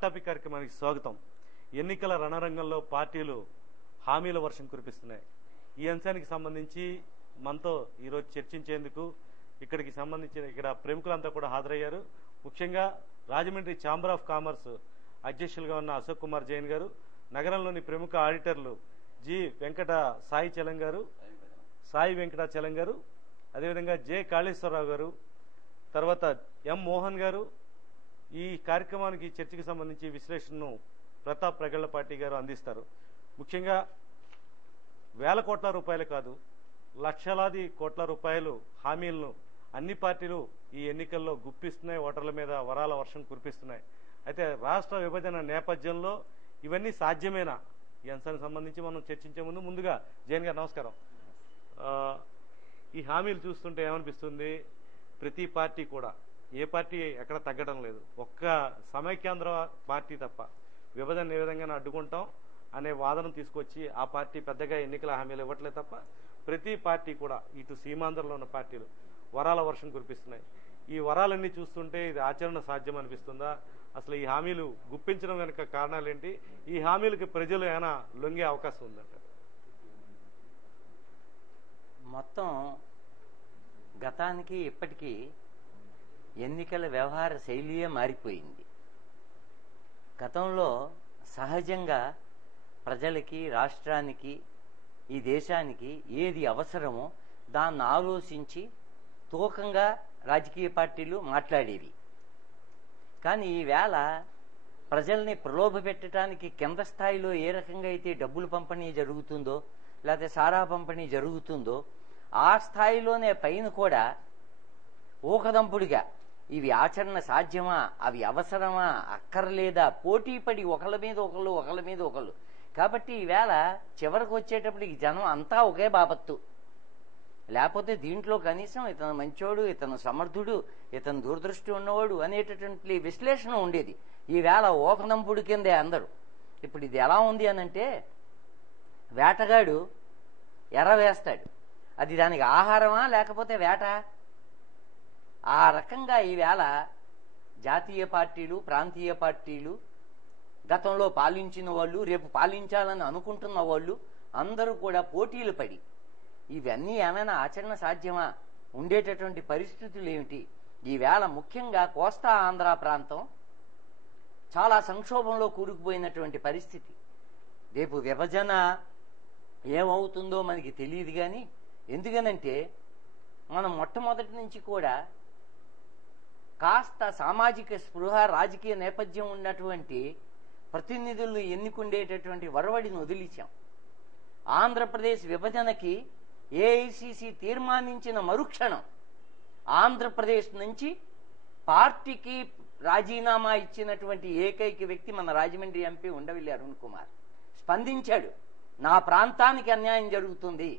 Hot topic కార్యక్రమానికి స్వాగతం. ఎన్నికల రణరంగంలో పార్టీలు హామీల వర్షం కురిపిస్తున్నాయి. ఈ అంశానికి సంబంధించి మనతో ఈరోజు చర్చించేందుకు ఇక్కడ ప్రముఖులంతా కూడా హాజరయ్యారు. ముఖ్యంగా రాజమండ్రి ఛాంబర్ ఆఫ్ కామర్స్ అధ్యక్షులుగా ఉన్న అశోక్ కుమార్ జైన్ గారు, నగరంలోని ప్రముఖ ఆడిటర్లు సాయి వెంకటాచలం గారు, అదేవిధంగా జె కాళేశ్వరరావు గారు, తర్వాత ఎం మోహన్ గారు. ఈ కార్యక్రమానికి చర్చకు సంబంధించి విశ్లేషణను ప్రతాప్ ప్రగళ్లపాటి గారు అందిస్తారు. ముఖ్యంగా వేల కోట్ల రూపాయలు కాదు, లక్షలాది కోట్ల రూపాయలు హామీలను అన్ని పార్టీలు ఈ ఎన్నికల్లో గుప్పిస్తున్నాయి, ఓటర్ల మీద వరాల వర్షం కురిపిస్తున్నాయి. అయితే రాష్ట్ర విభజన నేపథ్యంలో ఇవన్నీ సాధ్యమేనా? ఈ అంశానికి సంబంధించి మనం చర్చించే ముందుగా జైన్ గారు నమస్కారం. ఈ హామీలు చూస్తుంటే ఏమనిపిస్తుంది? ప్రతి పార్టీ కూడా, ఏ పార్టీ ఎక్కడ తగ్గడం లేదు. ఒక్క సమైక్యాంధ్ర పార్టీ తప్ప విభజన ఏ విధంగా అడ్డుకుంటాం అనే వాదన తీసుకొచ్చి ఆ పార్టీ పెద్దగా ఎన్నికల హామీలు ఇవ్వట్లేదు తప్ప ప్రతి పార్టీ కూడా, ఇటు సీమాంధ్రలో ఉన్న పార్టీలు వరాల వర్షం కురిపిస్తున్నాయి. ఈ వరాలన్నీ చూస్తుంటే ఇది ఆచరణ సాధ్యం అనిపిస్తుందా? అసలు ఈ హామీలు గుప్పించడం వెనుక కారణాలేంటి? ఈ హామీలకి ప్రజలు ఏమైనా లొంగే అవకాశం ఉందంట? మొత్తం గతానికి ఇప్పటికీ ఎన్నికల వ్యవహార శైలియే మారిపోయింది. గతంలో సహజంగా ప్రజలకి, రాష్ట్రానికి, ఈ దేశానికి ఏది అవసరమో దాన్ని ఆలోచించి తూకంగా రాజకీయ పార్టీలు మాట్లాడేవి. కానీ ఈవేళ ప్రజల్ని ప్రలోభ పెట్టడానికి కింద స్థాయిలో ఏ రకంగా అయితే డబ్బులు పంపిణీ జరుగుతుందో, లేకపోతే సారా పంపిణీ జరుగుతుందో, ఆ స్థాయిలోనే పైన కూడా ఊకదంపుడిగా ఇవి ఆచరణ సాధ్యమా, అవి అవసరమా, అక్కర్లేదా, పోటీపడి ఒకళ్ళ మీద ఒకళ్ళు. కాబట్టి ఈవేళ చివరికి వచ్చేటప్పటికి జనం అంతా ఒకే బాబత్తు. లేకపోతే దీంట్లో కనీసం ఇతను మంచోడు, ఇతను సమర్థుడు, ఇతను దూరదృష్టి ఉన్నవాడు అనేటటువంటి విశ్లేషణ ఉండేది. ఈవేళ ఓకదంపుడు కిందే అందరూ. ఇప్పుడు ఇది ఎలా ఉంది అనంటే, వేటగాడు ఎర్ర వేస్తాడు, అది దానికి ఆహారమా లేకపోతే వేట? ఆ రకంగా ఈవేళ జాతీయ పార్టీలు, ప్రాంతీయ పార్టీలు, గతంలో పాలించిన వాళ్ళు, రేపు పాలించాలని అనుకుంటున్న వాళ్ళు అందరూ కూడా పోటీలు పడి ఇవన్నీ ఏమైనా ఆచరణ సాధ్యమా? ఉండేటటువంటి పరిస్థితులు ఏమిటి? ఈవేళ ముఖ్యంగా కోస్తా ఆంధ్ర ప్రాంతం చాలా సంక్షోభంలో కూరుకుపోయినటువంటి పరిస్థితి. రేపు విభజన ఏమవుతుందో మనకి తెలియదు. కానీ ఎందుకనంటే మనం మొట్టమొదటి నుంచి కూడా కాస్త సామాజిక స్పృహ, రాజకీయ నేపథ్యం ఉన్నటువంటి ప్రతినిధులను ఎన్నుకుండేటటువంటి వరవడిని వదిలించాం. ఆంధ్రప్రదేశ్ విభజనకి ఏఐసిసి తీర్మానించిన మరుక్షణం ఆంధ్రప్రదేశ్ నుంచి పార్టీకి రాజీనామా ఇచ్చినటువంటి ఏకైక వ్యక్తి మన రాజమండ్రి ఎంపీ ఉండవల్లి అరుణ్ కుమార్ స్పందించాడు. నా ప్రాంతానికి అన్యాయం జరుగుతుంది,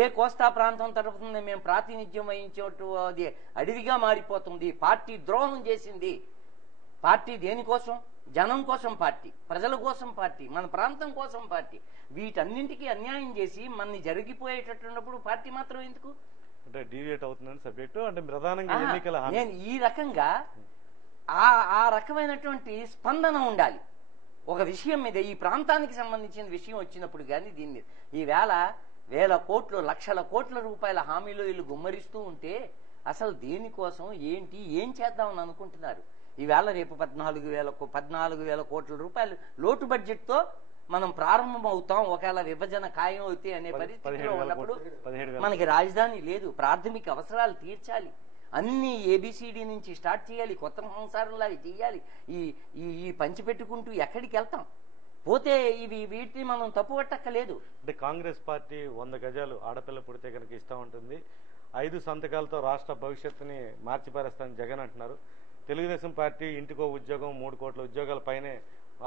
ఏ కోస్తా ప్రాంతం తరఫున మేము ప్రాతినిధ్యం వహించేట్టు అది అడవిగా మారిపోతుంది, పార్టీ ద్రోహం చేసింది. పార్టీ దేనికోసం? జనం కోసం పార్టీ, ప్రజల కోసం పార్టీ, మన ప్రాంతం కోసం పార్టీ. వీటన్నింటికీ అన్యాయం చేసి మనని జరిగిపోయేటట్టున్నప్పుడు పార్టీ మాత్రం ఎందుకు? అంటే డీవియేట్ అవుతుందని సబ్జెక్టు. అంటే ప్రధానంగా ఎన్నికల నేను ఈ రకంగా ఆ రకమైనటువంటి స్పందన ఉండాలి ఒక విషయం మీద. ఈ ప్రాంతానికి సంబంధించిన విషయం వచ్చినప్పుడు కానీ దీని మీద ఈవేళ వేల కోట్లు, లక్షల కోట్ల రూపాయల హామీలు వీళ్ళు గుమ్మరిస్తూ ఉంటే అసలు దేనికోసం, ఏంటి, ఏం చేద్దామని అనుకుంటున్నారు? ఈవేళ రేపు 14,000 కోట్ల రూపాయలు లోటు బడ్జెట్తో మనం ప్రారంభం అవుతాం. ఒకవేళ విభజన ఖాయం అవుతాయి అనే పరిస్థితిలో ఉన్నప్పుడు మనకి రాజధాని లేదు, ప్రాథమిక అవసరాలు తీర్చాలి, అన్ని ఏబిసిడి నుంచి స్టార్ట్ చేయాలి, కొత్త సంసారంలాగా చేయాలి. ఈ పంచిపెట్టుకుంటూ ఎక్కడికి వెళ్తాం? పోతే వీటిని మనం తప్పు పట్టక్కలేదు. అంటే కాంగ్రెస్ పార్టీ 100 గజాలు ఆడపిల్ల పుడితే కనుక ఇష్టం ఉంటుంది, 5 సంతకాలతో రాష్ట్ర భవిష్యత్తుని మార్చిపారేస్తానని జగన్ అంటున్నారు. తెలుగుదేశం పార్టీ ఇంటికో ఉద్యోగం, 3 కోట్ల ఉద్యోగాల పైనే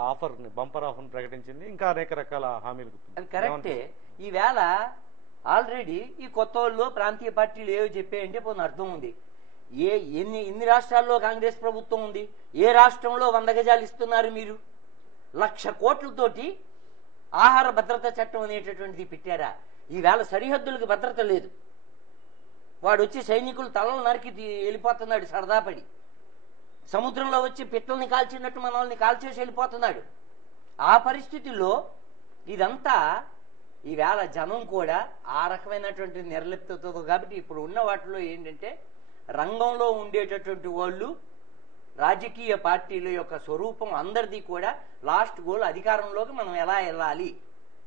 ఆఫర్ని, బంపర్ ఆఫర్ని ప్రకటించింది. ఇంకా అనేక రకాల హామీలు. అది కరెక్టే. ఈవేళ ఆల్రెడీ ఈ కొత్త వాళ్ళు ప్రాంతీయ పార్టీలు ఏవో చెప్పాయంటే పోనీ అర్థం ఉంది. ఎన్ని రాష్ట్రాల్లో కాంగ్రెస్ ప్రభుత్వం ఉంది? ఏ రాష్ట్రంలో 100 గజాలు ఇస్తున్నారు మీరు? 1,00,000 కోట్లతోటి ఆహార భద్రత చట్టం అనేటటువంటిది పెట్టారా? ఈవేళ సరిహద్దులకు భద్రత లేదు. వాడు వచ్చి సైనికులు తలలు నరికి వెళ్ళిపోతున్నాడు సరదాపడి. సముద్రంలో వచ్చి పిట్టల్ని కాల్చినట్టు మనల్ని కాల్చేసి వెళ్ళిపోతున్నాడు. ఆ పరిస్థితుల్లో ఇదంతా ఈవేళ జనం కూడా ఆ రకమైనటువంటి నిర్లిప్తతో, కాబట్టి ఇప్పుడు ఉన్న వాటిలో ఏంటంటే రంగంలో ఉండేటటువంటి వాళ్ళు రాజకీయ పార్టీల యొక్క స్వరూపం అందరిది కూడా లాస్ట్ గోల్ అధికారంలోకి మనం ఎలా వెళ్ళాలి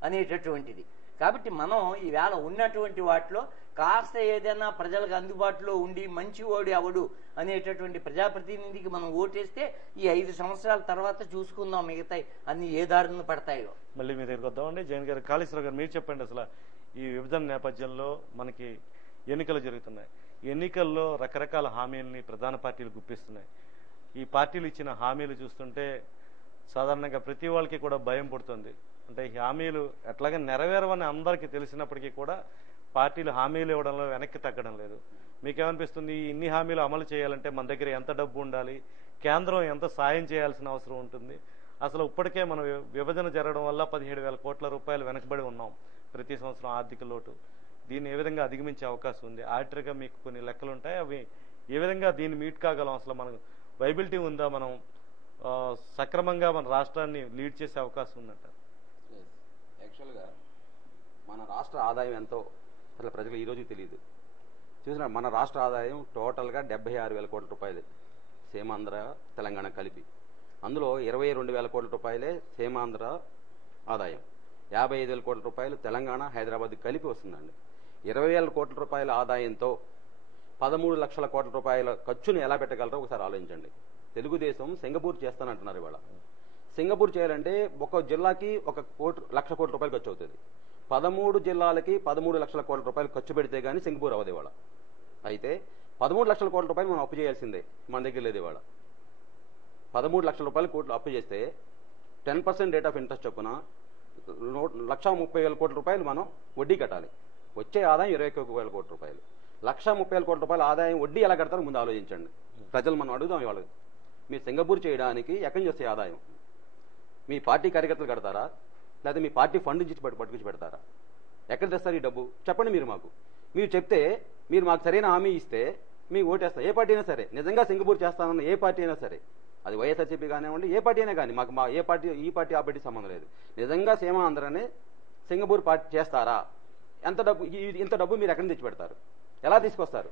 అనేటటువంటిది. కాబట్టి మనం ఈవేళ ఉన్నటువంటి వాటిలో కాస్త ఏదైనా ప్రజలకు అందుబాటులో ఉండి మంచివాడు ఎవడు అనేటటువంటి ప్రజాప్రతినిధికి మనం ఓటేస్తే ఈ 5 సంవత్సరాల తర్వాత చూసుకుందాం మిగతాయి అన్ని ఏ దారిని పడతాయో. మళ్ళీ మీ దగ్గరికి వద్దామండి. జగన్ గారు, కాళేశ్వరరావు గారు, మీరు చెప్పండి. అసలు ఈ విభజన నేపథ్యంలో మనకి ఎన్నికలు జరుగుతున్నాయి. ఎన్నికల్లో రకరకాల హామీలని ప్రధాన పార్టీలు గుప్పిస్తున్నాయి. ఈ పార్టీలు ఇచ్చిన హామీలు చూస్తుంటే సాధారణంగా ప్రతి వాళ్ళకి కూడా భయం పుడుతుంది. అంటే ఈ హామీలు ఎట్లాగా నెరవేరవని అందరికీ తెలిసినప్పటికీ కూడా పార్టీలు హామీలు ఇవ్వడంలో వెనక్కి తగ్గడం లేదు. మీకేమనిపిస్తుంది? ఇన్ని హామీలు అమలు చేయాలంటే మన దగ్గర ఎంత డబ్బు ఉండాలి, కేంద్రం ఎంత సాయం చేయాల్సిన అవసరం ఉంటుంది? అసలు ఇప్పటికే మనం విభజన జరగడం వల్ల 17,000 కోట్ల రూపాయలు వెనకబడి ఉన్నాం ప్రతి సంవత్సరం ఆర్థిక లోటు. దీన్ని ఏ విధంగా అధిగమించే అవకాశం ఉంది? ఆర్డర్గా మీకు కొన్ని లెక్కలు ఉంటాయి, అవి ఏ విధంగా దీన్ని మీట్ కాగలం? అసలు మనకు వైబిలిటీ ఉందా? మనం సక్రమంగా మన రాష్ట్రాన్ని లీడ్ చేసే అవకాశం ఉందంట? యాక్చువల్గా మన రాష్ట్ర ఆదాయం ఎంతో అసలు ప్రజలకు ఈరోజు తెలియదు. చూసినా మన రాష్ట్ర ఆదాయం టోటల్గా 76,000 కోట్ల రూపాయలు సేమాంధ్ర తెలంగాణ కలిపి. అందులో 22,000 కోట్ల రూపాయలే సేమాంధ్ర ఆదాయం, 55,000 కోట్ల రూపాయలు తెలంగాణ హైదరాబాద్ కలిపి వస్తుందండి. 20,000 కోట్ల రూపాయల ఆదాయంతో 13 లక్షల కోట్ల రూపాయల ఖర్చును ఎలా పెట్టగలరో ఒకసారి ఆలోచించండి. తెలుగుదేశం సింగపూర్ చేస్తానంటున్నారు. ఇవాళ సింగపూర్ చేయాలంటే ఒక జిల్లాకి 1,00,000 కోట్ల రూపాయలు ఖర్చు అవుతుంది. 13 జిల్లాలకి 13 లక్షల కోట్ల రూపాయలు ఖర్చు పెడితే గానీ సింగపూర్ అవ్వదు ఇవాళ. అయితే 13 లక్షల కోట్ల రూపాయలు మనం అప్పు చేయాల్సిందే, మన దగ్గర లేదు ఇవాళ. 13 లక్షల రూపాయలు కోట్లు అప్పు చేస్తే 10% రేట్ ఆఫ్ ఇంట్రెస్ట్ చొప్పున 1,30,000 కోట్ల రూపాయలు మనం వడ్డీ కట్టాలి. వచ్చే ఆదాయం 21,000 కోట్ల రూపాయలు. 1,30,000 కోట్ల రూపాయల ఆదాయం వడ్డీ ఎలా కడతారో ముందు ఆలోచించండి. ప్రజలు మనం అడుగుదాం ఇవాళ, మీరు సింగపూర్ చేయడానికి ఎక్కడి నుంచి వస్తే ఆదాయం? మీ పార్టీ కార్యకర్తలు కడతారా, లేదా మీ పార్టీ ఫండ్ నుంచి పట్టుకొచ్చి పెడతారా? ఎక్కడ తెస్తారు ఈ డబ్బు? చెప్పండి మీరు మాకు. మీరు చెప్తే, మీరు మాకు సరైన హామీ ఇస్తే మీకు ఓటేస్తాం. ఏ పార్టీ అయినా సరే, నిజంగా సింగపూర్ చేస్తానన్న ఏ పార్టీ అయినా సరే, అది వైఎస్ఆర్సీపీ కానివ్వండి, ఏ పార్టీ అయినా కానీ, మాకు ఏ పార్టీ ఈ పార్టీ ఆ పార్టీ సంబంధం లేదు. నిజంగా సీమాంధ్రనే సింగపూర్ పార్టీ చేస్తారా? ఎంత డబ్బు, ఇంత డబ్బు మీరు ఎక్కడి నుంచి తెచ్చి పెడతారు? ఎలా తీసుకొస్తారు?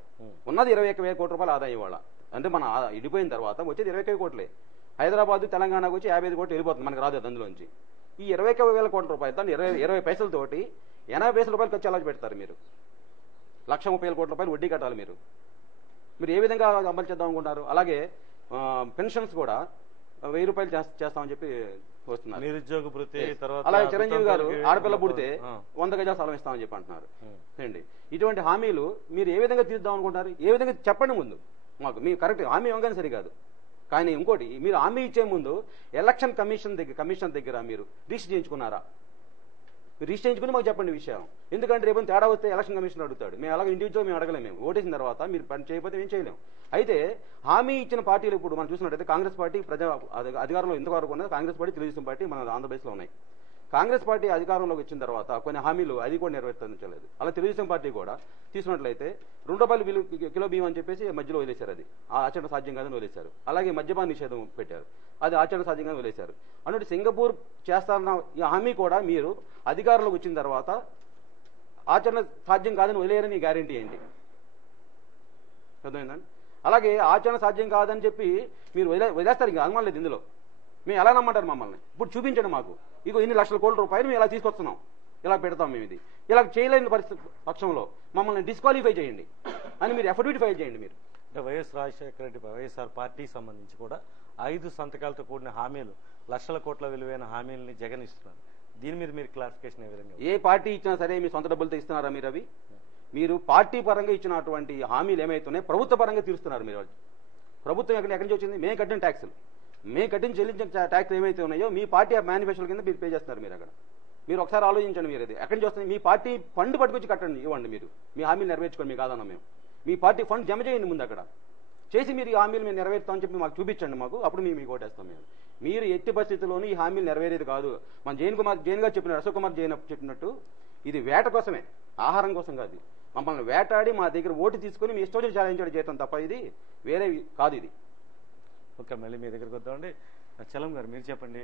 ఉన్నది 21,000 కోట్ల రూపాయల ఆదాయం ఇవాళ. అంటే మన ఇడిపోయిన తర్వాత వచ్చేది 21,000 కోట్లే. హైదరాబాద్ తెలంగాణకు వచ్చి 55 కోట్లు వెళ్ళిపోతుంది, మనకు రాదు అందులోంచి. ఈ 21,000 కోట్ల రూపాయలు దాన్ని 20 పైసలతోటి 80 పైసల రూపాయలు ఖర్చు ఎలా పెడతారు మీరు? 1,30,000 కోట్ల రూపాయలు వడ్డీ కట్టాలి మీరు. మీరు ఏ విధంగా అమలు చేద్దాం అనుకుంటారు? అలాగే పెన్షన్స్ కూడా 1,000 రూపాయలు చేస్తామని చెప్పి వస్తున్నారు. నిరుద్యోగ భృతి, అలాగే చిరంజీవి గారు ఆడపిల్ల పుడితే 100 గజాలు స్థలం ఇస్తామని చెప్పి అంటున్నారు. ఏంటి ఇటువంటి హామీలు మీరు ఏ విధంగా తీద్దాం అనుకుంటారు? ఏ విధంగా చెప్పండి ముందు మాకు. మీరు కరెక్ట్ హామీ ఇవ్వగానే సరికాదు. కానీ ఇంకోటి, మీరు హామీ ఇచ్చే ముందు ఎలక్షన్ కమిషన్ దగ్గర మీరు రిజిస్టర్ చేయించుకున్నారా? మీరు రిజిస్టర్ చేయించుకుని మాకు చెప్పండి విషయం. ఎందుకంటే రేపు తేడా వస్తే ఎలక్షన్ కమిషన్ అడుగుతాడు. మేము అలాగే ఇండివిజువల్ మేము అడగలేము. మేము ఓటేసిన తర్వాత మీరు పని చేయకపోతే ఏం చేయలేము. అయితే హామీ ఇచ్చిన పార్టీలు ఇప్పుడు మనం చూసినట్టయితే కాంగ్రెస్ పార్టీ అధికారంలో ఇంతవరకు ఉన్నది కాంగ్రెస్ పార్టీ, తెలుగుదేశం పార్టీ మన ఆంధ్రప్రదేశ్లో ఉన్నాయి. కాంగ్రెస్ పార్టీ అధికారంలోకి వచ్చిన తర్వాత కొన్ని హామీలు అది కూడా నెరవేర్చలేదు. అలా తెలుగుదేశం పార్టీ కూడా తీసుకున్నట్లయితే ₹2 కిలో బియ్యం అని చెప్పేసి మధ్యలో వదిలేశారు. అది ఆచరణ సాధ్యం కాదని వదిలేశారు. అలాగే మద్యపాన నిషేధం పెట్టారు, అది ఆచరణ సాధ్యంగా వదిలేశారు. అన్నట్టు సింగపూర్ చేస్తారన్న ఈ హామీ కూడా మీరు అధికారంలోకి వచ్చిన తర్వాత ఆచరణ సాధ్యం కాదని వదిలేయరని గ్యారెంటీ ఏంటి? అర్థమైందండి? అలాగే ఆచరణ సాధ్యం కాదని చెప్పి మీరు వదిలేస్తారు, ఇంకా అనుమానం లేదు ఇందులో. మేము ఎలా నమ్మంటారు మమ్మల్ని? ఇప్పుడు చూపించండి మాకు. ఇగో ఇన్ని లక్షల కోట్ల రూపాయలు మేము ఇలా తీసుకొస్తున్నాం, ఇలా పెడతాం మేము, ఇది ఇలా చేయలేని పరిస్థితి పక్షంలో మమ్మల్ని డిస్క్వాలిఫై చేయండి అని మీరు అఫిడవిట్ ఫైల్ చేయండి. మీరు అంటే వైఎస్ రాజశేఖర రెడ్డి వైఎస్ఆర్ పార్టీకి సంబంధించి కూడా 5 సంతకాలతో కూడిన హామీలు, లక్షల కోట్ల విలువైన హామీలని జగన్ ఇస్తున్నారు. దీని మీద మీరు క్లారిఫికేషన్ ఏ విధంగా? ఏ పార్టీ ఇచ్చినా సరే మీ సొంత డబ్బులతో ఇస్తున్నారా మీరు? అవి మీరు పార్టీ పరంగా ఇచ్చినటువంటి హామీలు ఏమైతున్నాయి ప్రభుత్వ పరంగా తీరుస్తున్నారు మీరు. ప్రభుత్వం ఎక్కడి నుంచి వచ్చింది? మేము కట్టిన ట్యాక్సులు, మేము కట్టిన చెల్లించిన ట్యాక్స్ ఏమైతే ఉన్నాయో మీ పార్టీ మేనిఫెస్టోల కింద మీరు పే చేస్తున్నారు. మీరు అక్కడ మీరు ఒకసారి ఆలోచించండి. మీరు అది ఎక్కడి నుంచి వస్తుంది? మీ పార్టీ ఫండ్ పట్టుకొచ్చి కట్టండి, ఇవ్వండి. మీరు మీ హామీలు నెరవేర్చుకోండి. మీకు కాదన్నా మేము మీ పార్టీ ఫండ్ జమ చేయండి ముందు. అక్కడ చేసి మీరు ఈ హామీలు మేము నెరవేరుతామని చెప్పి మాకు చూపించండి మాకు, అప్పుడు మేము మీకు ఓటేస్తాం. మీరు ఎట్టి పరిస్థితుల్లోనూ ఈ హామీలు నెరవేరేది కాదు. మన జైన్ గారు చెప్పినట్టు, అశోక్ కుమార్ జైన్ చెప్పినట్టు, ఇది వేట కోసమే, ఆహారం కోసం కాదు. మమ్మల్ని వేటాడి మా దగ్గర ఓటు తీసుకుని మీ ఇష్టం చాలించడం చేయటం తప్ప ఇది వేరే కాదు. ఇది ఓకే, మళ్ళీ మీ దగ్గరికి వద్దామండి. చలం గారు మీరు చెప్పండి,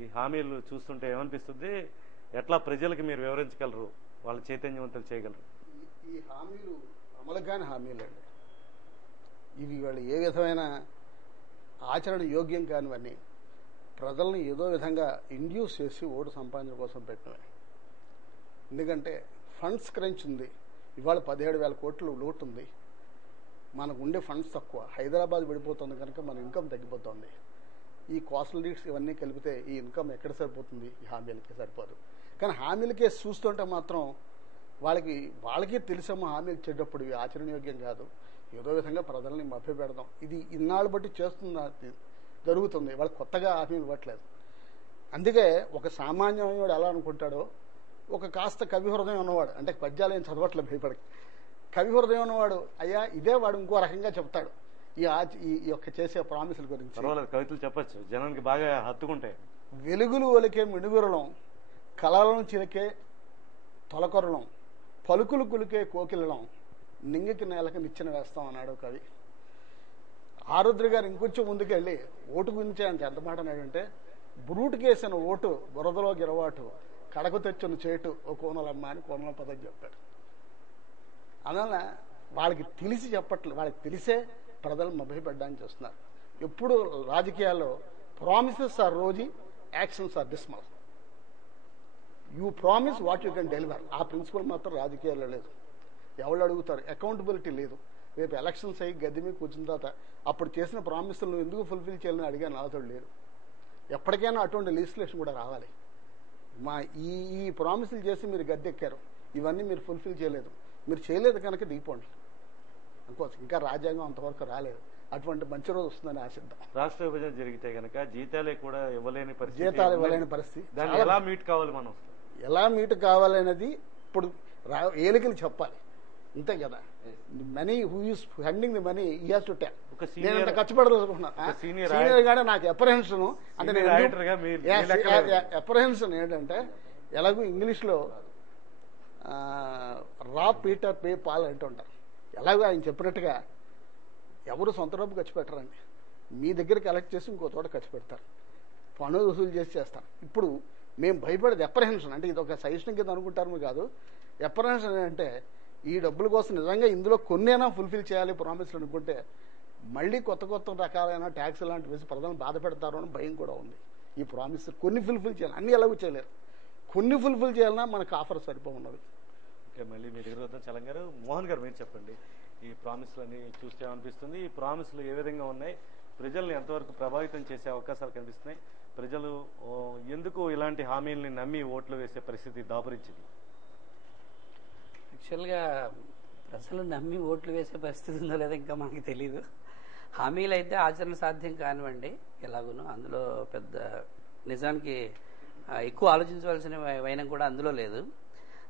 ఈ హామీలు చూస్తుంటే ఏమనిపిస్తుంది, ఎట్లా ప్రజలకు మీరు వివరించగలరు, వాళ్ళ చైతన్యవంతులు చేయగలరు? ఈ హామీలు అమలు కాని హామీలండి. ఇవి వాళ్ళు ఏ విధమైన ఆచరణ యోగ్యం కానివన్నీ ప్రజల్ని ఏదో విధంగా ఇండ్యూస్ చేసి ఓటు సంపాదన కోసం పెట్టినవి. ఎందుకంటే ఫండ్స్ క్రంచ్ ఉంది. ఇవాళ 17,000 కోట్లు లోటు ఉంది. మనకు ఉండే ఫండ్స్ తక్కువ. హైదరాబాద్ విడిపోతుంది కనుక మన ఇన్కమ్ తగ్గిపోతుంది. ఈ కాస్టల్ లీడ్స్ ఇవన్నీ కలిపితే ఈ ఇన్కమ్ ఎక్కడ సరిపోతుంది? ఈ హామీలకి సరిపోదు. కానీ హామీలకే చూస్తుంటే మాత్రం వాళ్ళకి తెలిసమ్మా హామీలు ఇచ్చేటప్పుడు ఇవి ఆచరణయోగ్యం కాదు, ఏదో విధంగా ప్రజల్ని మభ్య పెడదాం, ఇది ఇన్నాళ్ళు బట్టి జరుగుతుంది. వాళ్ళకి కొత్తగా హామీలు ఇవ్వట్లేదు. అందుకే ఒక సామాన్యవాడు ఎలా అనుకుంటాడో, ఒక కాస్త కవి హృదయం ఉన్నవాడు, అంటే పద్యాలు ఏం చదవట్లేదు భయపడి, కవి హృదయం ఉన్నవాడు అయ్యా ఇదే వాడు ఇంకో రకంగా చెప్తాడు ఈ యొక్క చేసే ప్రామిసుల గురించి. కవితలు చెప్పచ్చు, జనానికి బాగా హత్తుకుంటాయి. వెలుగులు ఒలికే మిడుగురలం, కళలను చిలికే తొలకొరలం, పలుకులు కులికే కోకిలలం, నింగికి నేలకు నిచ్చెన వేస్తాం అన్నాడు కవి. ఆరుద్ర గారు ఇంకొంచెం ముందుకెళ్ళి ఓటు గురించి ఆయన ఎంత మాట అన్నాడంటే, బ్రూటుకేసిన ఓటు బురదలో గిరవాటు, కడకు తెచ్చిన చేటు ఓ కోనలమ్మ అని కోనల పదం చెప్పాడు. అందువల్ల వాళ్ళకి తెలిసి చెప్పట్లేదు, వాళ్ళకి తెలిసే ప్రజలు మభ్యపెట్టడానికి చూస్తున్నారు. ఎప్పుడు రాజకీయాల్లో promises are rosy, actions are dismal. You promise what you can deliver. ఆ ప్రిన్సిపల్ మాత్రం రాజకీయాల్లో లేదు. ఎవరు అడుగుతారు? అకౌంటబిలిటీ లేదు. రేపు ఎలక్షన్స్ అయ్యి గద్దె మీద కూర్చున్న తర్వాత అప్పుడు చేసిన ప్రామిసులు నువ్వు ఎందుకు ఫుల్ఫిల్ చేయాలని అడిగాను నాతోడు లేదు. ఎప్పటికైనా అటువంటి లీజిస్లేషన్ కూడా రావాలి. ఈ ప్రామిసులు చేసి మీరు గద్దెక్కారు, ఇవన్నీ మీరు ఫుల్ఫిల్ చేయలేదు, మీరు చేయలేదు కనుక దిగిపోండి అనుకోవచ్చు. ఇంకా రాజ్యాంగం అంతవరకు రాలేదు. అటువంటి మంచి రోజు వస్తుందని ఆశిద్దాం. రాష్ట్ర విభజన జరిగితే కనుక జీతాలు కూడా ఇవ్వలేని పరిస్థితి దాన్ని ఎలా మీట్ కావాలి, మనం ఎలా మీట్ కావాలనేది ఇప్పుడు ఏలికలు చెప్పాలి, అంతే కదా. Money who is handing the money he has to tell. నేను అంత ఖర్చు పెడదలుచుకున్నాను. సీనియర్ గానే నాకు అప్రహెన్షన్ అంటే అప్రహెన్షన్ ఏంటంటే, ఎలాగో ఇంగ్లీష్లో రా పీటర్ పే పాల్ అంటుంటారు. ఎలాగో ఆయన చెప్పినట్టుగా ఎవరు సొంత డబ్బు ఖర్చు పెట్టరండి. మీ దగ్గర కలెక్ట్ చేసి ఇంకో చోట ఖర్చు పెడతారు, పన్నులు వసూలు చేసి చేస్తారు. ఇప్పుడు మేము భయపడేది అప్రహెన్షన్ అంటే ఇది ఒక సజెషన్ కింద అనుకుంటారు కాదు. అప్రహెన్షన్ అంటే ఈ డబ్బుల కోసం నిజంగా ఇందులో కొన్నైనా ఫుల్ఫిల్ చేయాలి ప్రామిస్లు అనుకుంటే మళ్ళీ కొత్త రకాలైన ట్యాక్స్ లాంటివి వేసి ప్రజలను బాధ పెడతారు అని భయం కూడా ఉంది. ఈ ప్రామిస్ కొన్ని ఫుల్ఫిల్ చేయాలి, అన్ని ఎలాగూ చేయలేరు. కొన్ని ఫుల్ఫిల్ చేయాలన్నా మనకు ఆఫర్ సరిపోన్నది. ఓకే, మళ్ళీ మీ దగ్గర వద్దాం. చలం గారు, మోహన్ గారు మీరు చెప్పండి, ఈ ప్రామిస్లన్నీ చూస్తే అనిపిస్తుంది, ఈ ప్రామిస్లు ఏ విధంగా ఉన్నాయి, ప్రజల్ని ఎంతవరకు ప్రభావితం చేసే అవకాశాలు కనిపిస్తున్నాయి, ప్రజలు ఎందుకు ఇలాంటి హామీల్ని నమ్మి ఓట్లు వేసే పరిస్థితి దాపురించింది? యాక్చువల్గా ప్రజలు నమ్మి ఓట్లు వేసే పరిస్థితి ఉందో లేదో ఇంకా మనకి తెలీదు. హామీలు అయితే ఆచరణ సాధ్యం కానివ్వండి ఎలాగునో, అందులో పెద్ద నిజానికి ఎక్కువ ఆలోచించవలసిన వైనం కూడా అందులో లేదు.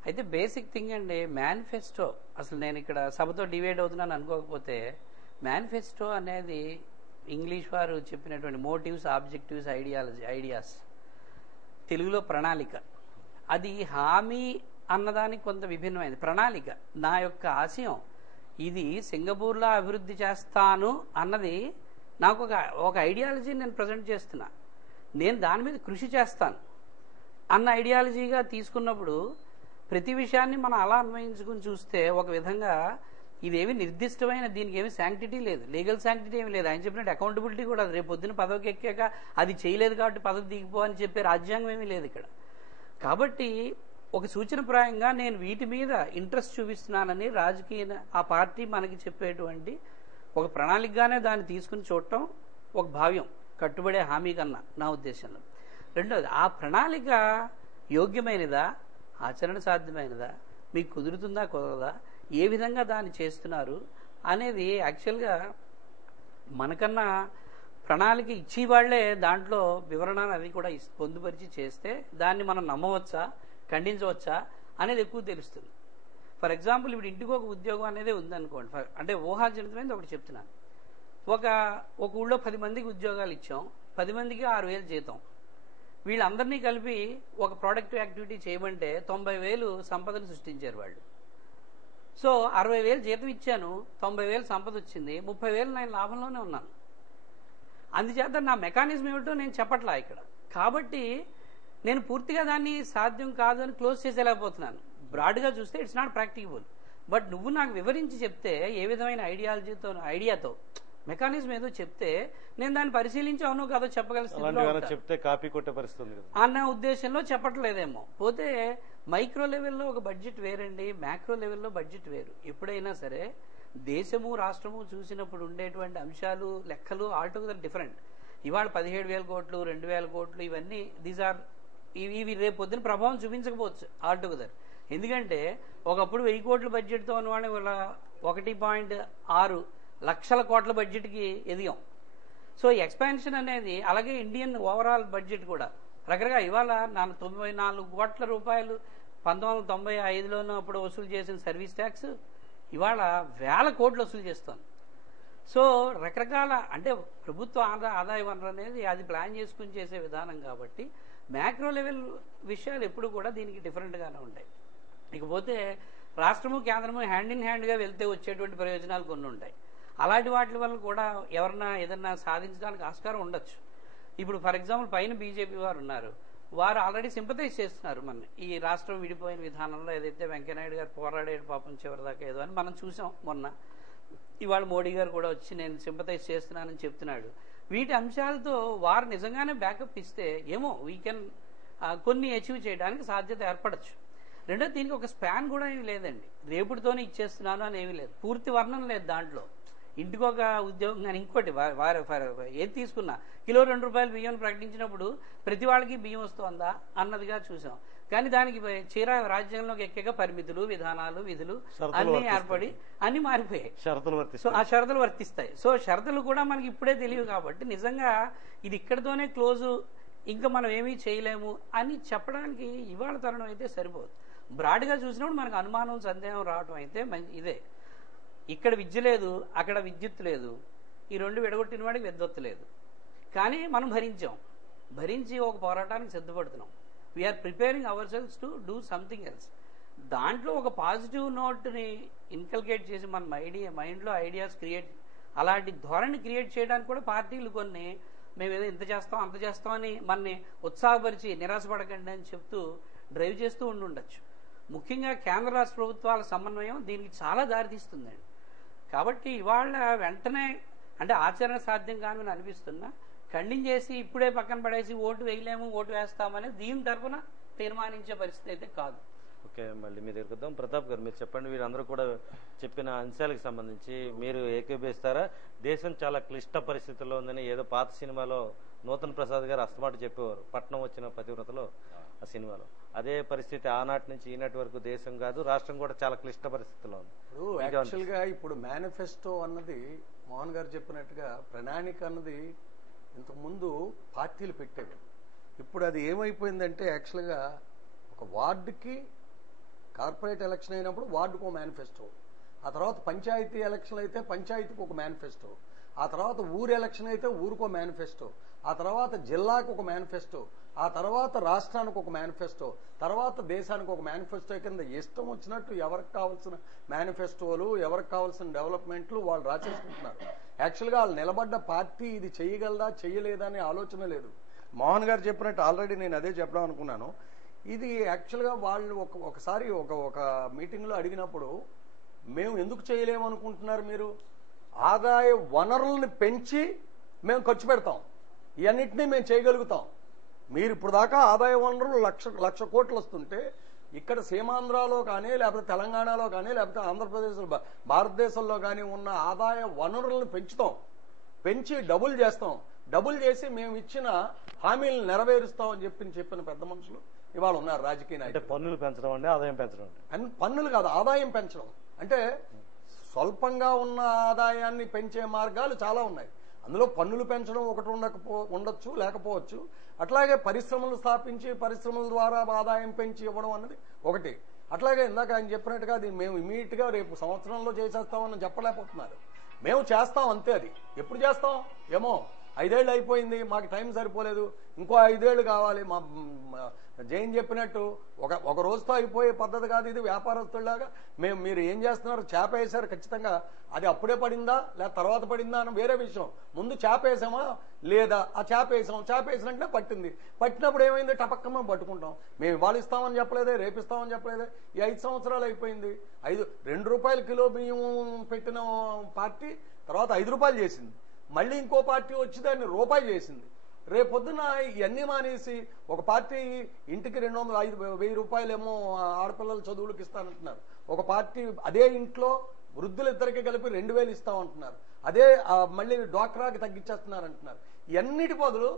అయితే బేసిక్ థింగ్ అండి, మేనిఫెస్టో, అసలు నేను ఇక్కడ సభతో డివైడ్ అవుతున్నాను అనుకోకపోతే, మేనిఫెస్టో అనేది ఇంగ్లీష్ వారు చెప్పినటువంటి మోటివ్స్, ఆబ్జెక్టివ్స్, ఐడియాస్, తెలుగులో ప్రణాళిక. అది హామీ అన్నదానికి కొంత విభిన్నమైనది. ప్రణాళిక నా యొక్క ఆశయం ఇది సింగపూర్లో అభివృద్ధి చేస్తాను అన్నది నాకు ఒక ఐడియాలజీ నేను ప్రజెంట్ చేస్తున్నా, నేను దాని మీద కృషి చేస్తాను అన్న ఐడియాలజీగా తీసుకున్నప్పుడు ప్రతి విషయాన్ని మనం అలా అన్వయించుకుని చూస్తే ఒక విధంగా ఇదేమి నిర్దిష్టమైన, దీనికి ఏమి శాంక్టిటీ లేదు, లీగల్ శాంక్టిటీ ఏమి లేదు. ఆయన చెప్పినట్టు అకౌంటబిలిటీ కూడా రేపు పొద్దున పదవికి ఎక్కాక అది చేయలేదు కాబట్టి పదవి దిగిపో అని చెప్పే రాజ్యాంగం ఏమీ లేదు ఇక్కడ. కాబట్టి ఒక సూచనప్రాయంగా నేను వీటి మీద ఇంట్రెస్ట్ చూపిస్తున్నానని రాజకీయ ఆ పార్టీ మనకి చెప్పేటువంటి ఒక ప్రణాళికగానే దాన్ని తీసుకుని చూడటం ఒక భావ్యం, కట్టుబడే హామీ కన్నా నా ఉద్దేశంలో. రెండోది, ఆ ప్రణాళిక యోగ్యమైనదా, ఆచరణ సాధ్యమైనదా, మీకు కుదురుతుందా కుదరదా, ఏ విధంగా దాన్ని చేస్తున్నారు అనేది యాక్చువల్గా మనకన్నా ప్రణాళిక ఇచ్చేవాళ్లే దాంట్లో వివరణ అది కూడా పొందుపరిచి చేస్తే దాన్ని మనం నమ్మవచ్చా, ఖండించవచ్చా అనేది ఎక్కువ తెలుస్తుంది. ఫర్ ఎగ్జాంపుల్ ఇప్పుడు ఇంటికి ఒక ఉద్యోగం అనేది ఉందనుకోండి, అంటే ఊహాజనితమైనది ఒకటి చెప్తున్నాను. ఒక ఊళ్ళో 10 మందికి ఉద్యోగాలు ఇచ్చాం, 10 మందికి 6,000 జీతం. వీళ్ళందరినీ కలిపి ఒక ప్రొడక్టివ్ యాక్టివిటీ చేయమంటే 90,000 సంపదను సృష్టించారు వాళ్ళు. సో 60,000 జీతం ఇచ్చాను, 90,000 సంపద వచ్చింది, 30,000 నేను లాభంలోనే ఉన్నాను. అందుచేత నా మెకానిజం ఏమిటో నేను చెప్పట్లా ఇక్కడ. కాబట్టి నేను పూర్తిగా దాన్ని సాధ్యం కాదు అని క్లోజ్ చేసేలేకపోతున్నాను. బ్రాడ్గా చూస్తే ఇట్స్ నాట్ ప్రాక్టికబుల్. బట్ నువ్వు నాకు వివరించి చెప్తే ఏ విధమైన ఐడియాతో మెకానిజం ఏదో చెప్తే నేను దాన్ని పరిశీలించి అవునో కాదో చెప్పగలిగిన చెప్తే కాపీ కొట్టే పరిస్థితి అన్న ఉద్దేశంలో చెప్పట్లేదేమో. పోతే మైక్రో లెవెల్లో ఒక బడ్జెట్ వేరండి, మ్యాక్రో లెవెల్లో బడ్జెట్ వేరు. ఎప్పుడైనా సరే దేశము రాష్ట్రము చూసినప్పుడు ఉండేటువంటి అంశాలు లెక్కలు ఆల్టుగెదర్ డిఫరెంట్. ఇవాళ 17,000 కోట్లు 2,000 కోట్లు ఇవన్నీ ఇవి రేపు పొద్దున ప్రభావం చూపించకపోవచ్చు ఆల్టుగెదర్. ఎందుకంటే ఒకప్పుడు 1000 కోట్ల బడ్జెట్తో ఉన్నవాళ్ళని 1.6 లక్షల కోట్ల బడ్జెట్కి ఎదిగాం. సో ఎక్స్పాన్షన్ అనేది, అలాగే ఇండియన్ ఓవరాల్ బడ్జెట్ కూడా రకరకాల. ఇవాళ 94 కోట్ల రూపాయలు 1995లోనూ అప్పుడు వసూలు చేసిన సర్వీస్ ట్యాక్స్ ఇవాళ 1000 కోట్లు వసూలు చేస్తోంది. సో రకరకాల అంటే ప్రభుత్వ ఆదాయ వనరు అనేది అది ప్లాన్ చేసుకుని చేసే విధానం కాబట్టి మ్యాక్రో లెవెల్ విషయాలు ఎప్పుడు కూడా దీనికి డిఫరెంట్గానే ఉంటాయి. ఇకపోతే రాష్ట్రము కేంద్రము హ్యాండ్ ఇన్ హ్యాండ్గా వెళ్తే వచ్చేటువంటి ప్రయోజనాలు కొన్ని ఉంటాయి. అలాంటి వాటి వల్ల కూడా ఎవరన్నా ఏదన్నా సాధించడానికి ఆస్కారం ఉండొచ్చు. ఇప్పుడు ఫర్ ఎగ్జాంపుల్ పైన బీజేపీ వారు ఉన్నారు, వారు ఆల్రెడీ సింపథైజ్ చేస్తున్నారు మన ఈ రాష్ట్రం విడిపోయిన విధానంలో. ఏదైతే వెంకయ్యనాయుడు గారు పోరాడేడు పాపం చివరిదాకా ఏదో అని మనం చూసాం మొన్న. ఇవాళ మోడీ గారు కూడా వచ్చి నేను సింపథైజ్ చేస్తున్నానని చెప్తున్నాడు. వీటి అంశాలతో వారు నిజంగానే బ్యాకప్ ఇస్తే ఏమో వీ కెన్ కొన్ని అచీవ్ చేయడానికి సాధ్యత ఏర్పడచ్చు. రెండో దీనికి ఒక స్పాన్ కూడా ఏమి లేదండి. రేపుడితోనే ఇచ్చేస్తున్నాను అని ఏమీ లేదు, పూర్తి వర్ణం లేదు దాంట్లో. ఇంటికి ఒక ఉద్యోగం కానీ ఇంకోటి ఏది తీసుకున్నా కిలో 2 రూపాయలు బియ్యం ప్రకటించినప్పుడు ప్రతి వాళ్ళకి బియ్యం వస్తుందా అన్నదిగా చూసాం. కానీ దానికి రాజ్యాంగంలోకి ఎక్కగా పరిమితులు విధానాలు విధులు అన్ని ఏర్పడి అన్ని మారిపోయాయి. సో ఆ షరతులు వర్తిస్తాయి. సో షరతులు కూడా మనకి ఇప్పుడే తెలియదు కాబట్టి నిజంగా ఇది ఇక్కడితోనే క్లోజు, ఇంకా మనం ఏమీ చేయలేము అని చెప్పడానికి ఇవాళ తరుణం అయితే సరిపోదు. బ్రాడ్గా చూసినప్పుడు మనకు అనుమానం సందేహం రావడం అయితే ఇదే. ఇక్కడ విద్య లేదు, అక్కడ విద్యుత్ లేదు, ఈ రెండు విడగొట్టిన వాడికి విద్వత్తు లేదు. కానీ మనం భరించి ఒక పోరాటానికి సిద్ధపడుతున్నాం. We're preparing our cells to do something else. దాంట్లో ఒక పాజిటివ్ నోట్ని ఇన్కల్కేట్ చేసి మన మైండ్లో ఐడియాస్ క్రియేట్, అలాంటి ధోరణి క్రియేట్ చేయడానికి కూడా పార్టీలు కొన్ని మేము ఏదో ఇంత చేస్తాం అంత చేస్తామని మనని ఉత్సాహపరిచి నిరాశపడకండి అని చెప్తూ డ్రైవ్ చేస్తూ ఉండొచ్చు. ముఖ్యంగా కేంద్ర రాష్ట్ర ప్రభుత్వాల సమన్వయం దీనికి చాలా దారితీస్తుందండి. కాబట్టి ఇవాళ వెంటనే అంటే ఆచరణ సాధ్యం కాని అనిపిస్తున్నా ఖండించేసి ఇప్పుడే పక్కన పడేసి ఓటు వేయలేము ఓటు వేస్తామని దీని తరఫున తీర్మానించే పరిస్థితి అయితే కాదు. ఓకే, మళ్ళీ మీ దగ్గర వద్దాం. ప్రతాప్ గారు మీరు చెప్పండి, వీరందరూ కూడా చెప్పిన అంశాలకు సంబంధించి మీరు ఏకీభవిస్తారా? దేశం చాలా క్లిష్ట పరిస్థితుల్లో ఉందని ఏదో పాత సినిమాలో నూతన్ ప్రసాద్ గారు అస్తమాట చెప్పేవారు, పట్నం వచ్చిన పతివ్రతలో ఆ సినిమాలో. అదే పరిస్థితి ఆనాటి నుంచి ఈనాటి వరకు దేశం కాదు రాష్ట్రం కూడా చాలా క్లిష్ట పరిస్థితుల్లో ఉంది. యాక్చువల్గా ఇప్పుడు మేనిఫెస్టో అన్నది మోహన్ గారు చెప్పినట్టుగా ప్రణాళిక అన్నది ఇంతకుముందు పార్టీలు పెట్టేవి. ఇప్పుడు అది ఏమైపోయిందంటే యాక్చువల్గా ఒక వార్డుకి కార్పొరేట్ ఎలక్షన్ అయినప్పుడు వార్డుకు ఒక మేనిఫెస్టో, ఆ తర్వాత పంచాయతీ ఎలక్షన్ అయితే పంచాయతీకి ఒక మేనిఫెస్టో, ఆ తర్వాత ఊరు ఎలక్షన్ అయితే ఊరికో మేనిఫెస్టో, ఆ తర్వాత జిల్లాకు ఒక మేనిఫెస్టో, ఆ తర్వాత రాష్ట్రానికి ఒక మేనిఫెస్టో, తర్వాత దేశానికి ఒక మేనిఫెస్టో కింద ఇష్టం వచ్చినట్టు ఎవరికి కావాల్సిన మేనిఫెస్టోలు ఎవరికి కావాల్సిన డెవలప్మెంట్లు వాళ్ళు రాసేసుకుంటున్నారు. యాక్చువల్గా వాళ్ళు నిలబడ్డ పార్టీ ఇది చేయగలదా చేయలేదా అనే ఆలోచన లేదు. మోహన్ గారు చెప్పినట్టు ఆల్రెడీ నేను అదే చెప్పడం అనుకున్నాను. ఇది యాక్చువల్గా వాళ్ళు ఒకసారి ఒక మీటింగ్లో అడిగినప్పుడు మేము ఎందుకు చేయలేము అనుకుంటున్నారు మీరు? ఆదాయ వనరుల్ని పెంచి మేము ఖర్చు పెడతాం, ఇవన్నిటినీ మేము చేయగలుగుతాం. మీరు ఇప్పుడు దాకా ఆదాయ వనరులు లక్ష కోట్లు వస్తుంటే ఇక్కడ సీమాంధ్రాలో కానీ లేకపోతే తెలంగాణలో కానీ లేకపోతే ఆంధ్రప్రదేశ్లో భారతదేశంలో కానీ ఉన్న ఆదాయ వనరులను పెంచి డబుల్ చేస్తాం. డబుల్ చేసి మేము ఇచ్చిన హామీలను నెరవేరుస్తామని చెప్పిన పెద్ద మనుషులు ఇవాళ ఉన్నారు రాజకీయ నాయకులు. పన్నులు పెంచడం అంటే ఆదాయం పెంచడం అంటే పన్నులు కాదు ఆదాయం పెంచడం అంటే స్వల్పంగా ఉన్న ఆదాయాన్ని పెంచే మార్గాలు చాలా ఉన్నాయి. అందులో పన్నులు పెంచడం ఒకటి ఉండొచ్చు లేకపోవచ్చు. అట్లాగే పరిశ్రమలు స్థాపించి పరిశ్రమల ద్వారా ఆదాయం పెంచి ఇవ్వడం అన్నది ఒకటి. అట్లాగే ఇందాక ఆయన చెప్పినట్టుగా అది మేము ఇమీడియట్ గా రేపు సంవత్సరంలో చేసేస్తామని చెప్పలేకపోతున్నారు. మేము చేస్తాం అంతే. అది ఎప్పుడు చేస్తాం ఏమో 5 ఏళ్ళు అయిపోయింది, మాకు టైం సరిపోలేదు, ఇంకో 5 ఏళ్ళు కావాలి. మా జైన్ చెప్పినట్టు ఒక రోజుతో అయిపోయే పద్ధతి కాదు ఇది. వ్యాపారస్తుల్లాగా మీరు ఏం చేస్తున్నారు, చేప వేశారు ఖచ్చితంగా, అది అప్పుడే పడిందా లేదా తర్వాత పడిందా అని వేరే విషయం. ముందు చేప వేసామా లేదా, ఆ చేప వేసినట్టే పట్టింది. పట్టినప్పుడు ఏమైంది, టపక్కమ పట్టుకుంటాం. మేము ఇవాళ ఇస్తామని చెప్పలేదే, రేపిస్తామని చెప్పలేదే. ఈ 5 సంవత్సరాలు అయిపోయింది. 2 రూపాయల కిలో బియ్యం పెట్టిన పార్టీ తర్వాత 5 రూపాయలు చేసింది. మళ్ళీ ఇంకో పార్టీ వచ్చి దాన్ని రూపాయి చేసింది. రేపొద్దున ఇవన్నీ మానేసి ఒక పార్టీ ఇంటికి 200-1000 రూపాయలేమో ఆడపిల్లల చదువులకు ఇస్తానంటున్నారు. ఒక పార్టీ అదే ఇంట్లో వృద్ధులిద్దరికి కలిపి 2000 ఇస్తామంటున్నారు. అదే మళ్ళీ డ్వాక్రాకి తగ్గించేస్తున్నారు అంటున్నారు. ఇవన్నిటి బదులు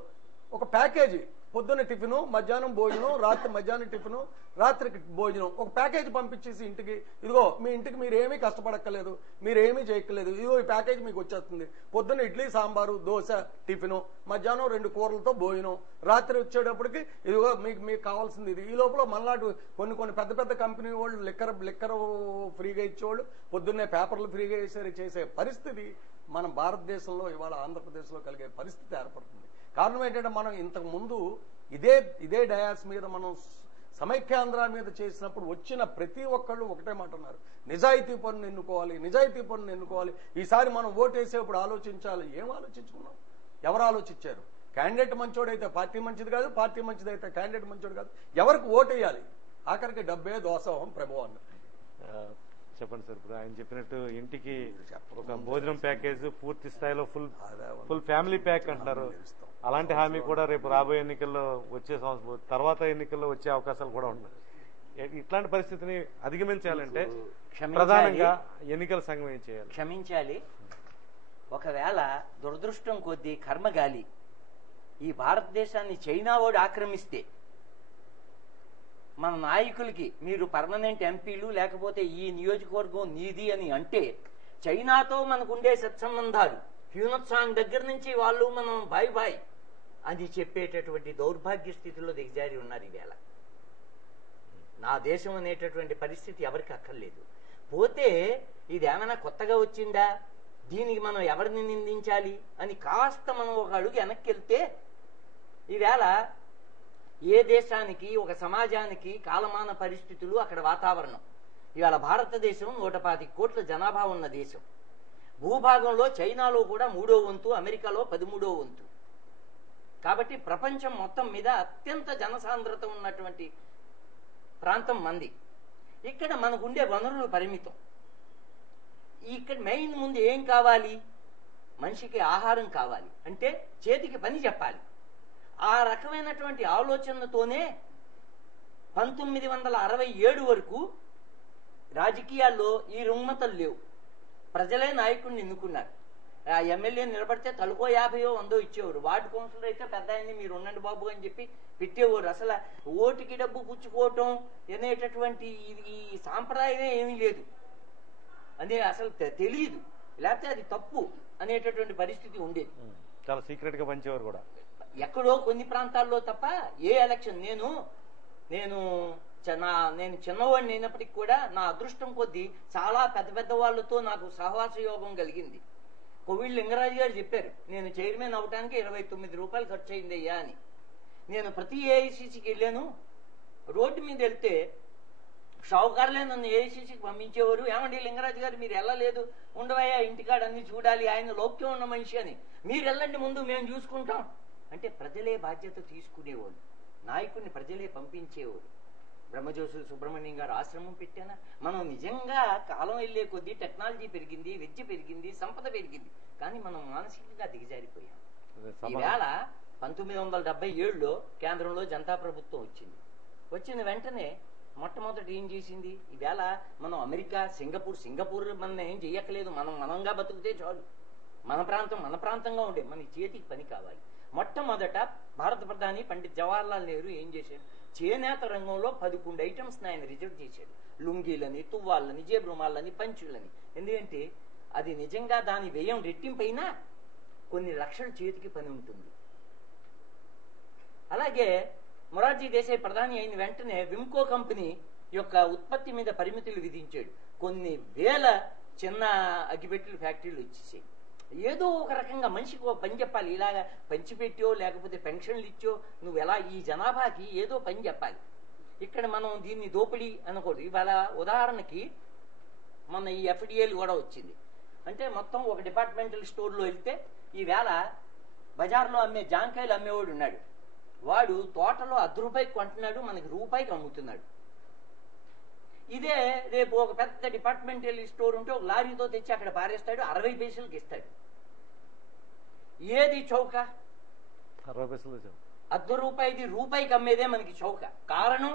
ఒక ప్యాకేజీ, పొద్దున్న టిఫిను, మధ్యాహ్నం భోజనం, మధ్యాహ్నం టిఫిను, రాత్రికి భోజనం, ఒక ప్యాకేజీ పంపించేసి ఇంటికి, ఇదిగో మీ ఇంటికి మీరేమీ కష్టపడక్కలేదు, మీరేమీ చేయక్కలేదు, ఇదిగో ఈ ప్యాకేజీ మీకు వచ్చేస్తుంది. పొద్దున్న ఇడ్లీ సాంబారు దోశ టిఫిను, మధ్యాహ్నం 2 కూరలతో భోజనం, రాత్రి వచ్చేటప్పటికి ఇదిగో మీకు కావాల్సింది ఇది. ఈ లోపల మళ్ళాటు కొన్ని పెద్ద కంపెనీ వాళ్ళు లిక్కర్ ఫ్రీగా ఇచ్చేవాళ్ళు, పొద్దున్నే పేపర్లు ఫ్రీగా చేసే పరిస్థితి మన భారతదేశంలో ఇవాళ ఆంధ్రప్రదేశ్లో కలిగే పరిస్థితి ఏర్పడుతుంది. కారణం ఏంటంటే మనం ఇంతకు ముందు ఇదే డయాస్ మీద మనం సమైక్యాంధ్ర మీద చేసినప్పుడు వచ్చిన ప్రతి ఒక్కళ్ళు ఒకటే మాట అన్నారు, నిజాయితీ పన్ను ఎన్నుకోవాలి. ఈసారి మనం ఓటేసేప్పుడు ఆలోచించాలి. ఏం ఆలోచించుకున్నాం? ఎవరు ఆలోచించారు? క్యాండిడేట్ మంచోడైతే పార్టీ మంచిది కాదు, పార్టీ మంచిదైతే క్యాండిడేట్ మంచోడు కాదు. ఎవరికి ఓటేయాలి? ఆఖరికి డబ్బే దోసోహం ప్రభు అన్నారు. చెప్పండి సార్. ఇప్పుడు ఆయన చెప్పినట్టు ఇంటికి ఒక భోజనం ప్యాకేజ్ పూర్తి స్థాయిలో ఫుల్ ఫ్యామిలీ ప్యాక్ అంటున్నారు. అలాంటి హామీ కూడా రేపు రాబోయే ఎన్నికల్లో వచ్చే సంవత్సరం తర్వాత ఎన్నికల్లో వచ్చే అవకాశాలు కూడా ఉన్నాయి. ఇట్లాంటి పరిస్థితిని అధిగమించాలంటే ప్రధానంగా ఎన్నికల సంఘం ఏం చేయాలి? క్షమించాలి. ఒకవేళ దురదృష్టం కొద్దీ కర్మగాలి ఈ భారతదేశాన్ని చైనా వాడు ఆక్రమిస్తే మన నాయకులకి మీరు పర్మనెంట్ ఎంపీలు లేకపోతే ఈ నియోజకవర్గం నీది అని అంటే చైనాతో మనకుండే సత్సంబంధాలు హ్యూనత్సాంగ్ దగ్గర నుంచి వాళ్ళు మనం బాయ్ అని చెప్పేటటువంటి దౌర్భాగ్య స్థితిలో దిగజారి ఉన్నారు. ఈవేళ నా దేశం అనేటటువంటి పరిస్థితి ఎవరికి అక్కర్లేదు. పోతే ఇది ఏమైనా కొత్తగా వచ్చిందా, దీనికి మనం ఎవరిని నిందించాలి అని కాస్త మనం ఒక అడుగు వెనక్కి వెళ్తే ఈవేళ ఏ దేశానికి ఒక సమాజానికి కాలమాన పరిస్థితులు అక్కడ వాతావరణం. ఇవాళ భారతదేశం 125 కోట్ల జనాభా ఉన్న దేశం. భూభాగంలో చైనాలో కూడా 3వ వంతు, అమెరికాలో 13వ వంతు. కాబట్టి ప్రపంచం మొత్తం మీద అత్యంత జనసాంద్రత ఉన్నటువంటి ప్రాంతం మంది. ఇక్కడ మనకుండే వనరులు పరిమితం. ఇక్కడ మెయిన్ ముందు ఏం కావాలి? మనిషికి ఆహారం కావాలి, అంటే చేతికి పని చెప్పాలి. ఆ రకమైనటువంటి ఆలోచనతోనే 1967 వరకు రాజకీయాల్లో ఈ రుగ్మతలు లేవు. ప్రజలే నాయకుడిని ఎన్నుకున్నారు. ఆ ఎమ్మెల్యే నిలబడితే తలుకో 50 100 ఇచ్చేవారు. వార్డు కౌన్సిలర్ అయితే పెద్ద ఆయన్ని మీరు ఉండండి బాబు అని చెప్పి పెట్టేవారు. అసలు ఓటుకి డబ్బు పుచ్చుకోవటం అనేటటువంటి ఈ సాంప్రదాయమే ఏమీ లేదు అదే అసలు తెలియదు. లేకపోతే అది తప్పు అనేటటువంటి పరిస్థితి ఉండేది. చాలా సీక్రెట్ గా పంచేవారు కూడా ఎక్కడో కొన్ని ప్రాంతాల్లో తప్ప. ఏ ఎలక్షన్ నేను చిన్నవాడిని అయినప్పటికీ కూడా నా అదృష్టం కొద్దీ చాలా పెద్ద వాళ్ళతో నాకు సహవాస యోగం కలిగింది. కోవిడ్ లింగరాజు గారు చెప్పారు, నేను చైర్మన్ అవడానికి 29 రూపాయలు ఖర్చు అయిందయ్యా అని. నేను ప్రతి ఏఐసిసికి వెళ్ళాను. రోడ్డు మీద వెళ్తే షావుకారులే నన్ను ఏఐసిసికి పంపించేవారు. ఏమండి లింగరాజు గారు మీరు వెళ్ళలేదు, ఉండవయ్యా ఇంటికాడ అన్ని చూడాలి, ఆయన లౌక్యం ఉన్న మనిషి అని. మీరు వెళ్ళండి ముందు, మేము చూసుకుంటాం అంటే ప్రజలే బాధ్యత తీసుకునేవాళ్ళు. నాయకుడిని ప్రజలే పంపించేవారు. బ్రహ్మజోసులు సుబ్రహ్మణ్యం గారు ఆశ్రమం పెట్టానా? మనం నిజంగా కాలం వెళ్లే కొద్దీ టెక్నాలజీ పెరిగింది, విద్య పెరిగింది, సంపద పెరిగింది, కానీ మనం మానసికంగా దిగజారిపోయాం. ఈవేళ 1977లో కేంద్రంలో జనతా ప్రభుత్వం వచ్చింది. వచ్చిన వెంటనే మొట్టమొదటి ఏం చేసింది? ఈవేళ మనం అమెరికా, సింగపూర్ మనం ఏం చెయ్యక్కలేదు. మనంగా బతుకుతే చాలు. మన ప్రాంతంగా ఉండే మన చేతికి పని కావాలి. మొట్టమొదట భారత ప్రధాని పండిత్ జవహర్లాల్ నెహ్రూ ఏం చేశాడు? చేనేత రంగంలో 11 ఐటమ్స్ ఆయన రిజర్వ్ చేశాడు. లుంగీలని, తువ్వాళ్ళని, జేబురుమాలని, పంచులని. ఎందుకంటే అది నిజంగా దాని వ్యయం రెట్టింపైనా కొన్ని లక్షల చేతికి పని ఉంటుంది. అలాగే మొరార్జీ దేశాయ్ ప్రధాని అయిన వెంటనే విమ్కో కంపెనీ యొక్క ఉత్పత్తి మీద పరిమితులు విధించాడు. కొన్ని వేల చిన్న అగ్గిపెట్టెల ఫ్యాక్టరీలు వచ్చేసాయి. ఏదో ఒక రకంగా మనిషికి ఒక పని చెప్పాలి. ఇలాగా పంచిపెట్టో లేకపోతే పెన్షన్లు ఇచ్చో నువ్వు ఎలా ఈ జనాభాకి ఏదో పని చెప్పాలి. ఇక్కడ మనం దీన్ని దోపిడీ అనకూడదు. ఇవాళ ఉదాహరణకి మన ఈ ఎఫ్డిఏలు కూడా వచ్చింది అంటే మొత్తం ఒక డిపార్ట్మెంటల్ స్టోర్లో వెళ్తే ఈవేళ బజార్లో అమ్మే జాంకాయలు అమ్మేవాడు ఉన్నాడు, వాడు తోటలో ₹10 కొంటున్నాడు, మనకి రూపాయికి అమ్ముతున్నాడు. ఇదే రేపు ఒక పెద్ద డిపార్ట్మెంటల్ స్టోర్ ఉంటే ఒక లారీతో తెచ్చి అక్కడ పారేస్తాడు, 60 పైసలకి ఇస్తాడు. ఏది చౌక? 60 పైసలు ₹10 రూపాయికి అమ్మేదే మనకి చౌక. కారణం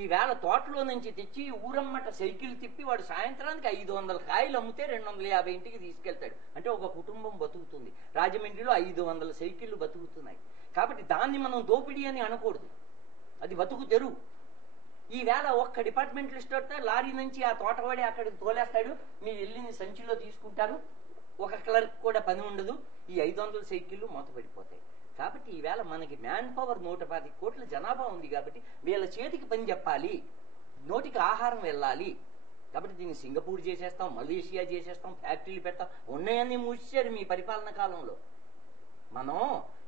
ఈవేళ తోటలో నుంచి తెచ్చి ఊరమ్మట సైకిల్ తిప్పి వాడు సాయంత్రానికి 500 కాయలు అమ్మితే 250 ఇంటికి తీసుకెళ్తాడు. అంటే ఒక కుటుంబం బతుకుతుంది. రాజమండ్రిలో 500 సైకిళ్లు బతుకుతున్నాయి. కాబట్టి దాన్ని మనం దోపిడీ అని అనకూడదు, అది బతుకు తెరువు. ఈవేళ ఒక్క డిపార్ట్మెంటల్ స్టోర్ లారీ నుంచి ఆ తోటవాడి అక్కడికి తోలేస్తాడు, మీరు వెళ్ళిన సంచిలో తీసుకుంటారు, ఒక క్లర్క్ కూడా పని ఉండదు, ఈ 500 సైకిళ్లు మూతపడిపోతాయి. కాబట్టి ఈవేళ మనకి మ్యాన్ పవర్ 125 కోట్ల జనాభా ఉంది కాబట్టి వీళ్ళ చేతికి పని చెప్పాలి, నోటికి ఆహారం వెళ్ళాలి. కాబట్టి దీన్ని సింగపూర్ చేసేస్తాం, మలేషియా చేసేస్తాం, ఫ్యాక్టరీలు పెడతాం, ఉన్నాయన్నీ మూసేశారు మీ పరిపాలన కాలంలో. మనం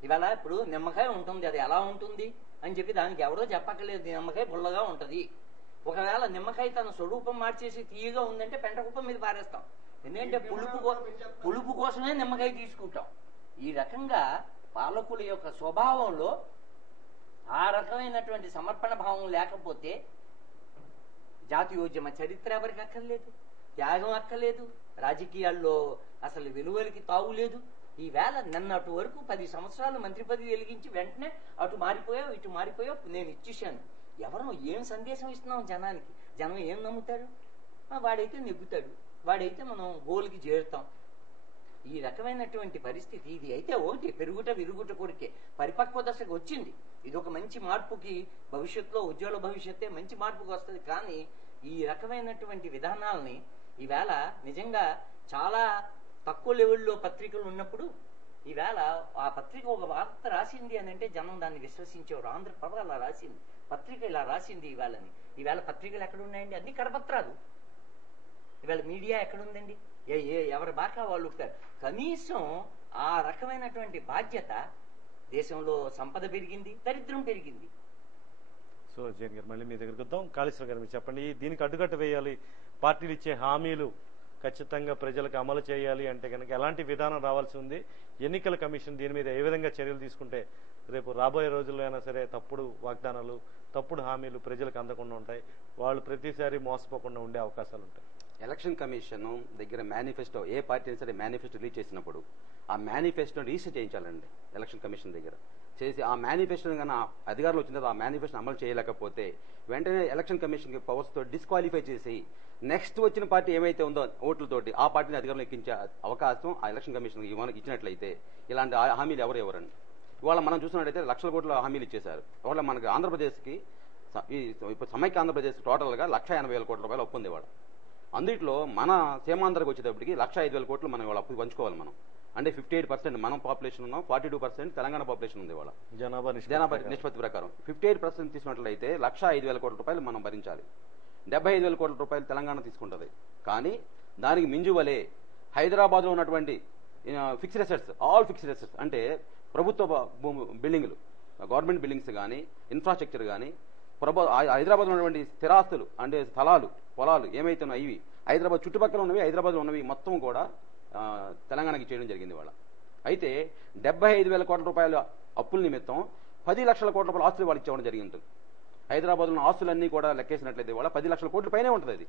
ఇవాళ ఇప్పుడు నిమ్మకాయ ఉంటుంది, అది ఎలా ఉంటుంది అని చెప్పి దానికి ఎవరో చెప్పక్కర్లేదు, నిమ్మకాయ పుల్లగా ఉంటది. ఒకవేళ నిమ్మకాయ తన స్వరూపం మార్చేసి తీయగా ఉందంటే పెంట కుప్ప మీద పారేస్తాం, ఎందుకంటే పులుపు కోసమే నిమ్మకాయ తీసుకుంటాం. ఈ రకంగా పాలకుల యొక్క స్వభావంలో ఆ రకమైనటువంటి సమర్పణ భావం లేకపోతే జాతీయోద్యమ చరిత్ర ఎవరికి అక్కర్లేదు, త్యాగం అక్కర్లేదు, రాజకీయాల్లో అసలు విలువలకి తావు లేదు. ఈవేళ నిన్నటి వరకు 10 సంవత్సరాలు మంత్రి పదవి వెలిగించి వెంటనే అటు మారిపోయావు ఇటు మారిపోయావు నేను ఇచ్చేసాను. ఎవరో ఏం సందేశం ఇస్తున్నాం జనానికి? జనం ఏం నమ్ముతారు? వాడైతే నెగ్గుతాడు, వాడైతే మనం గోల్కి చేరుతాం. ఈ రకమైనటువంటి పరిస్థితి ఇది అయితే ఒకటి పెరుగుట విరుగుట కొరికే పరిపక్వ దశకు వచ్చింది. ఇది ఒక మంచి మార్పుకి భవిష్యత్తులో ఉజ్వల భవిష్యత్తే మంచి మార్పుకి వస్తుంది. కానీ ఈ రకమైనటువంటి విధానాలని ఈవేళ నిజంగా చాలా తక్కువ లెవెల్లో పత్రికలు ఉన్నప్పుడు ఈవేళ ఆ పత్రిక ఒక వార్త రాసింది అని అంటే జనం దాన్ని విశ్వసించేవారు. ఆంధ్రప్రభ అలా రాసింది, పత్రిక ఇలా రాసింది ఈవేళని. ఈవేళ పత్రికలు ఎక్కడున్నాయండి? అన్ని కరపత్రాలు. ఇవాళ మీడియా ఎక్కడుందండి? ఎవరి బాకా వాళ్ళు ఉంటారు. కనీసం ఆ రకమైనటువంటి బాధ్యత. దేశంలో సంపద పెరిగింది, దరిద్రం పెరిగింది. సో జైన్ గారు మళ్ళీ మీ దగ్గరికి వద్దాం. కాళేశ్వర గారు మీరు చెప్పండి, దీనికి అడ్డుకట్ట వేయాలి, పార్టీలు ఇచ్చే హామీలు ఖచ్చితంగా ప్రజలకు అమలు చేయాలి అంటే కనుక ఎలాంటి విధానం రావాల్సి ఉంది? ఎన్నికల కమిషన్ దీని మీద ఏ విధంగా చర్యలు తీసుకుంటే రేపు రాబోయే రోజుల్లో అయినా సరే తప్పుడు వాగ్దానాలు, తప్పుడు హామీలు ప్రజలకు అందకుండా ఉంటాయి, వాళ్ళు ప్రతిసారి మోసపోకుండా ఉండే అవకాశాలు ఉంటాయి? ఎలక్షన్ కమిషన్ దగ్గర మేనిఫెస్టో, ఏ పార్టీ అయినా సరే మేనిఫెస్టో రిలీజ్ చేసినప్పుడు ఆ మేనిఫెస్టో రిజిస్టర్ చేయించాలండి ఎలక్షన్ కమిషన్ దగ్గర. చేసి ఆ మేనిఫెస్టోని కన్నా అధికారులు వచ్చిన తర్వాత ఆ మేనిఫెస్టో అమలు చేయలేకపోతే వెంటనే ఎలక్షన్ కమిషన్ పవర్స్ తో డిస్క్వాలిఫై చేసి నెక్స్ట్ వచ్చిన పార్టీ ఏమైతే ఉందో ఓట్లతోటి ఆ పార్టీని అధికారంలో ఎక్కించే అవకాశం ఆ ఎలక్షన్ కమిషన్ ఇచ్చినట్లయితే ఇలాంటి హామీలు ఎవరండి? ఇవాళ మనం చూసినట్టయితే లక్షల కోట్ల హామీలు ఇచ్చేశారు. ఇవాళ మనకి ఆంధ్రప్రదేశ్కి ఇప్పుడు సమైక్య ఆంధ్రప్రదేశ్ టోటల్గా 1,80,000 కోట్ల రూపాయలు అప్పు ఉంది వాడు. అందులో మన సీమాంధ్రకు వచ్చేటప్పటికి 1,05,000 కోట్లు మనం ఇవాళ అప్పు పంచుకోవాలి. మనం అంటే 58% మనం పాపులేషన్ ఉన్నాం, 42% తెలంగాణ పాపులేషన్ ఉంది. ఇవాళ జనాభా నిష్పత్తి ప్రకారం 58% తీసుకున్నట్లయితే 1,05,000 కోట్ల రూపాయలు మనం భరించాలి. 75,000 కోట్ల రూపాయలు తెలంగాణ తీసుకుంటుంది. కానీ దానికి మింజువలే హైదరాబాద్లో ఉన్నటువంటి fixed assets, all fixed assets అంటే ప్రభుత్వ బిల్డింగ్లు, గవర్నమెంట్ బిల్డింగ్స్ కానీ, ఇన్ఫ్రాస్ట్రక్చర్ కానీ, హైదరాబాద్లో ఉన్నటువంటి స్థిరాస్తులు అంటే స్థలాలు, పొలాలు ఏమైతే ఉన్నాయో ఇవి హైదరాబాద్ చుట్టుపక్కల ఉన్నవి, హైదరాబాద్లో ఉన్నవి మొత్తం కూడా తెలంగాణకి చేయడం జరిగింది ఇవాళ. అయితే 75,000 కోట్ల రూపాయల అప్పుల నిమిత్తం 10 లక్షల కోట్ల రూపాయల ఆస్తులు వాళ్ళు ఇచ్చేవడం జరిగింది. హైదరాబాద్ లో ఆస్తులన్నీ కూడా లెక్కేసినట్లయితే వాళ్ళ 10 లక్షల కోట్ల పైనే ఉంటుంది అది.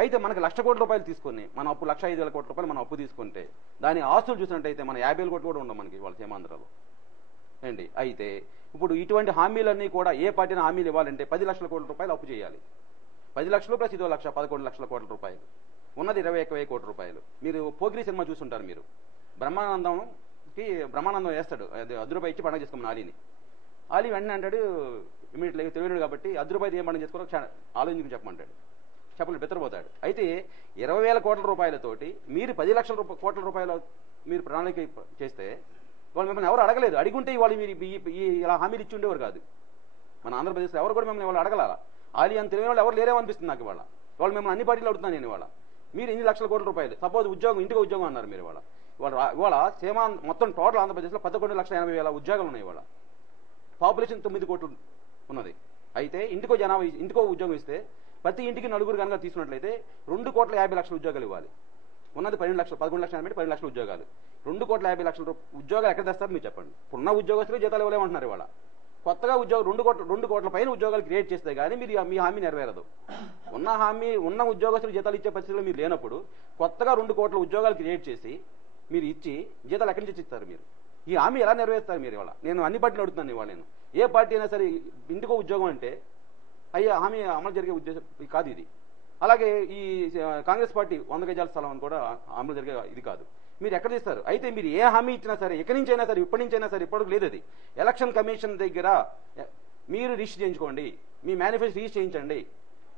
అయితే మనకి 1,00,000 కోట్ల రూపాయలు తీసుకుని మన అప్పు 1,05,000 కోట్ల రూపాయలు మనం అప్పు తీసుకుంటే దాని ఆస్తులు చూసినట్టయితే మన 50,000 కోట్లు కూడా ఉండవు మనకి వాళ్ళ సీమాంధ్రలో అండి. అయితే ఇప్పుడు ఇటువంటి హామీలన్నీ కూడా ఏ పార్టీని హామీలు ఇవ్వాలంటే 10 లక్షల కోట్ల రూపాయలు అప్పు చేయాలి. 10 లక్షలు ప్లస్ 1,00,000 11 లక్షల కోట్ల రూపాయలు ఉన్నది 21,000 కోట్ల రూపాయలు. మీరు పోకిరి సినిమా చూస్తుంటారు. మీరు బ్రహ్మానందం వేస్తాడు, అది ₹10 ఇచ్చి పండుగ చేసుకోమని ఆలీని. ఆలీ వెంటనే అంటాడు, ఇమీడియట్లీ తెలియడు కాబట్టి ₹10 ఏం పండుగ చేసుకోవాలో ఆలోచించి చెప్పమంటాడు. చెప్పలేదు బెత్తరపోతాడు. అయితే 20,000 కోట్ల రూపాయలతోటి మీరు 10 లక్షల కోట్ల రూపాయలు మీరు ప్రణాళిక చేస్తే వాళ్ళు మిమ్మల్ని ఎవరు అడగలేదు. అడిగుంటే వాళ్ళు మీరు ఇలా హామీలు ఇచ్చి ఉండేవారు కాదు. మన ఆంధ్రప్రదేశ్లో ఎవరు కూడా మిమ్మల్ని వాళ్ళు అడగల. ఆలీ అని తెలియని వాళ్ళు ఎవరు లేరేమనిపిస్తుంది నాకు. వాళ్ళు మిమ్మల్ని అన్ని పార్టీలు అడుగుతున్నాను నేను. మీరు ఇన్ని లక్షల కోట్ల రూపాయలు సపోజ్ ఉద్యోగం ఇంటికి ఉద్యోగం అన్నారు మీరు ఇవాళ సీమా మొత్తం టోటల్ ఆంధ్రప్రదేశ్లో 11,80,000 ఉద్యోగాలు ఉన్నాయి. ఇవాళ పాపులేషన్ 9 కోట్లు ఉన్నది. అయితే ఇంటికో ఉద్యోగం ఇస్తే ప్రతి ఇంటికి నలుగురు కనుక తీసుకున్నట్లయితే 2,50,00,000 ఉద్యోగాలు ఇవ్వాలి. ఉన్నది 11,80,000 10 లక్షల ఉద్యోగాలు. 2,50,00,000 ఉద్యోగాలు ఎక్కడ తెస్తారు మీరు చెప్పండి. ఉన్న ఉద్యోగస్తులు జీతాలు ఇవ్వలేమంటున్నారు. ఇవాళ కొత్తగా ఉద్యోగం 2 కోట్ల పైన ఉద్యోగాలు క్రియేట్ చేస్తే కానీ మీరు మీ హామీ నెరవేరదు. ఉన్న ఉద్యోగస్తులు జీతాలు ఇచ్చే పరిస్థితుల్లో మీరు లేనప్పుడు కొత్తగా 2 కోట్ల ఉద్యోగాలు క్రియేట్ చేసి మీరు ఇచ్చి జీతాలు ఎక్కడి నుంచి ఇస్తారు మీరు? ఈ హామీ ఎలా నెరవేరుస్తారు మీరు? ఇవాళ నేను అన్ని పార్టీలు అడుగుతున్నాను. ఇవాళ నేను ఏ పార్టీ అయినా సరే ఇంటికో ఉద్యోగం అంటే అయ్యా హామీ అమలు జరిగే ఉద్దేశం కాదు ఇది. అలాగే ఈ కాంగ్రెస్ పార్టీ 100 గజాల స్థలం అని కూడా అమలు జరిగే ఇది కాదు. మీరు ఎక్కడ తీస్తారు? అయితే మీరు ఏ హామీ ఇచ్చినా సరే ఎక్కడి నుంచి అయినా సరే ఇప్పటి నుంచి అయినా సరే ఇప్పటికి లేదు. అది ఎలక్షన్ కమిషన్ దగ్గర మీరు రిజిస్టర్ చేయించుకోండి, మీ మేనిఫెస్టో రిజిస్టర్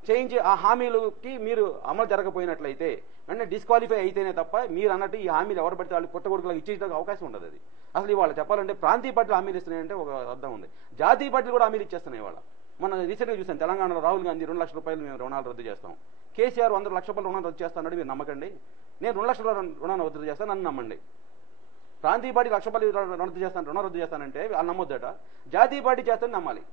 చేయించి ఆ హామీలకి మీరు అమలు జరగకపోయినట్లయితే అంటే డిస్క్వాలిఫై అయితేనే తప్ప మీరు అన్నట్టు ఈ హామీలు ఎవరు పడితే వాళ్ళు పుట్టగొడుకులకు ఇచ్చేయడానికి అవకాశం ఉండదు. అది అసలు ఇవాళ చెప్పాలంటే ప్రాంతీయ పార్టీలు హామీలు ఇస్తున్నాయంటే ఒక అర్థం ఉంది. జాతీయ పార్టీలు కూడా హామీలు ఇచ్చేస్తున్నాయి. ఇవాళ మన రీసెంట్గా చూసాను తెలంగాణలో రాహుల్ గాంధీ 2 లక్షల రూపాయలు మేము రుణాలు రద్దు చేస్తాం, కేసీఆర్ 100 లక్షల రూపాయలు రుణాలు రద్దు చేస్తానని మీరు నమ్మకండి. నేను 2 లక్షల రుణాలు రద్దు చేస్తాను నన్ను నమ్మండి. ప్రాంతీయ పార్టీ 1 లక్ష రూపాయలు రుణం రద్దు చేస్తానంటే వాళ్ళు నమ్మొద్దట, జాతీయ పార్టీ చేస్తానని నమ్మాలి.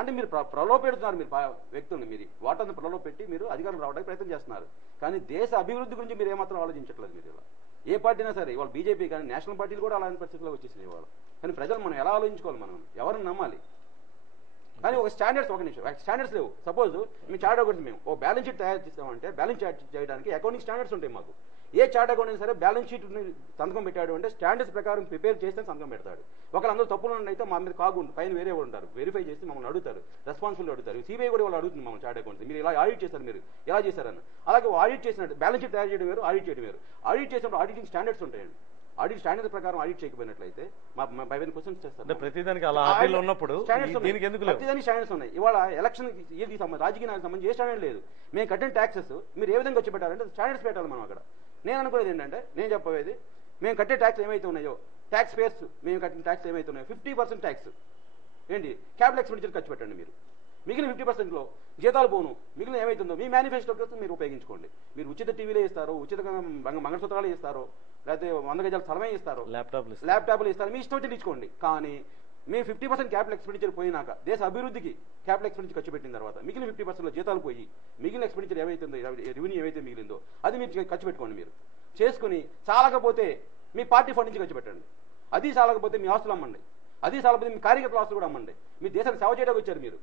అంటే మీరు ప్రలోభపెడుతున్నారు. మీరు వ్యక్తుల్ని మీరు వాటాన్ని ప్రలోభపెట్టి మీరు అధికారం రావడానికి ప్రయత్నం చేస్తున్నారు. కానీ దేశ అభివృద్ధి గురించి మీరు ఏమాత్రం ఆలోచించట్లేదు. మీరు ఇలా ఏ పార్టీ అయినా సరే ఇవాళ బీజేపీ కానీ నేషనల్ పార్టీలు కూడా అలాంటి పరిస్థితుల్లో వచ్చేసినాయి ఇవాళ. కానీ ప్రజలు మనం ఎలా ఆలోచించుకోవాలి? మనం ఎవరిని నమ్మాలి? కానీ ఒక స్టాండర్డ్స్ లేవు. సపోజ్ మీ చార్ట్ అకౌంట్స్ మేము ఓ బ్యాలెన్స్ షీట్ తయారు చేస్తామంటే బ్యాలెన్స్ షీట్ చేయడానికి అకౌంటింగ్ స్టాండర్డ్స్ ఉంటాయి మాకు. ఏ చార్ట్ అకౌంట్ అయినా సరే బ్యాలెన్స్ షీట్ సంతకం పెట్టాడు అంటే స్టాండర్డ్స్ ప్రకారం ప్రిపేర్ చేస్తే సంతకం పెడతాడు. ఒకళ్ళందరూ తప్పులు అయితే మా మీద కాకుండా పైన వేరే ఉంటారు, వెరిఫై చేసి మమ్మల్ని అడుగుతారు, రెస్పాన్సిబుల్ అడుగుతారు. సిబిఐ కూడా వాళ్ళు అడుగుతుంది మమ్మల్ని చార్ట్ అకౌంట్స్ మీరు ఇలా ఆడిట్ చేశారు, మీరు ఎలా చేశారని. అలాగే ఆడిట్ చేసినట్టు బ్యాలెన్స్ షీట్ తయారు చేయడం వేరు, ఆడిట్ చేయడం వేరు. ఆడిట్ చేసినప్పుడు ఆడిటింగ్ స్టాండర్డ్స్ ఉంటాయండి. ఆడిట్ స్టాండర్డ్ ప్రకారం ఆడిట్ చేయకపోయినట్లయితే మా 5 క్వశ్చన్స్ చేస్తారు. ప్రతిదానికి అలా ఆడిట్లో ఉన్నప్పుడు ప్రతిదానికి స్టాండర్డ్స్ ఉన్నాయి. ఇవాళ ఎలక్షన్ రాజకీయ నాయకు సంబంధించి ఏ స్టాండర్డ్ లేదు. మేము కట్టిన ట్యాక్సెస్ మీరు ఏ విధంగా వచ్చి పెట్టాలంటే స్టాండర్డ్స్ పెట్టాలి మనం అక్కడ. నేను అనుకునేది ఏంటంటే నేను చెప్పేది మేము కట్టే ట్యాక్స్ ఏమైతే ఉన్నాయో ట్యాక్స్ పేర్స్ మేము కట్టిన ట్యాక్స్ ఏమైతే ఉన్నాయో 50% ట్యాక్స్ ఏంటి క్యాపిటల్ ఎక్స్పెండిచర్ ఖర్చు పెట్టండి. మీరు మిగిలిన 50%లో జీతాలు పోను, మిగిలిన ఏమైతుందో మీ మేనిఫెస్టో కోసం మీరు ఉపయోగించుకోండి. మీరు ఉచిత టీవీలే ఇస్తారు, ఉచిత మంగళసూత్రాలు ఇస్తారు, లేకపోతే 100 గజాల స్థలమే ఇస్తారు, ల్యాప్టాప్లు ఇస్తారు, మీ ఇష్టం వచ్చి ఇచ్చుకోండి. కానీ మేము 50% క్యాపిటల్ ఎక్స్పెండిచర్ పోయినాక దేశ అభివృద్ధికి క్యాపిటల్ ఎక్స్పెండిచర్ ఖర్చు పెట్టిన తర్వాత మిగిలిన 50%లో జీతాలు పోయి మిగిలిన ఎక్స్పెండిచర్ ఏవైతుందో రెవెన్యూ ఏవైతే మిగిలిందో అది మీరు ఖర్చు పెట్టుకోండి. మీరు చేసుకుని చాలకపోతే మీ పార్టీ ఫండ్ నుంచి ఖర్చు పెట్టండి. అది చాలకపోతే మీ ఆస్తులు అమ్మండి. అది చాలకపోతే మీ కార్యకర్తల ఆస్తులు కూడా అమ్మండి. మీ దేశానికి సేవ చేయడానికి వచ్చారు. మీరు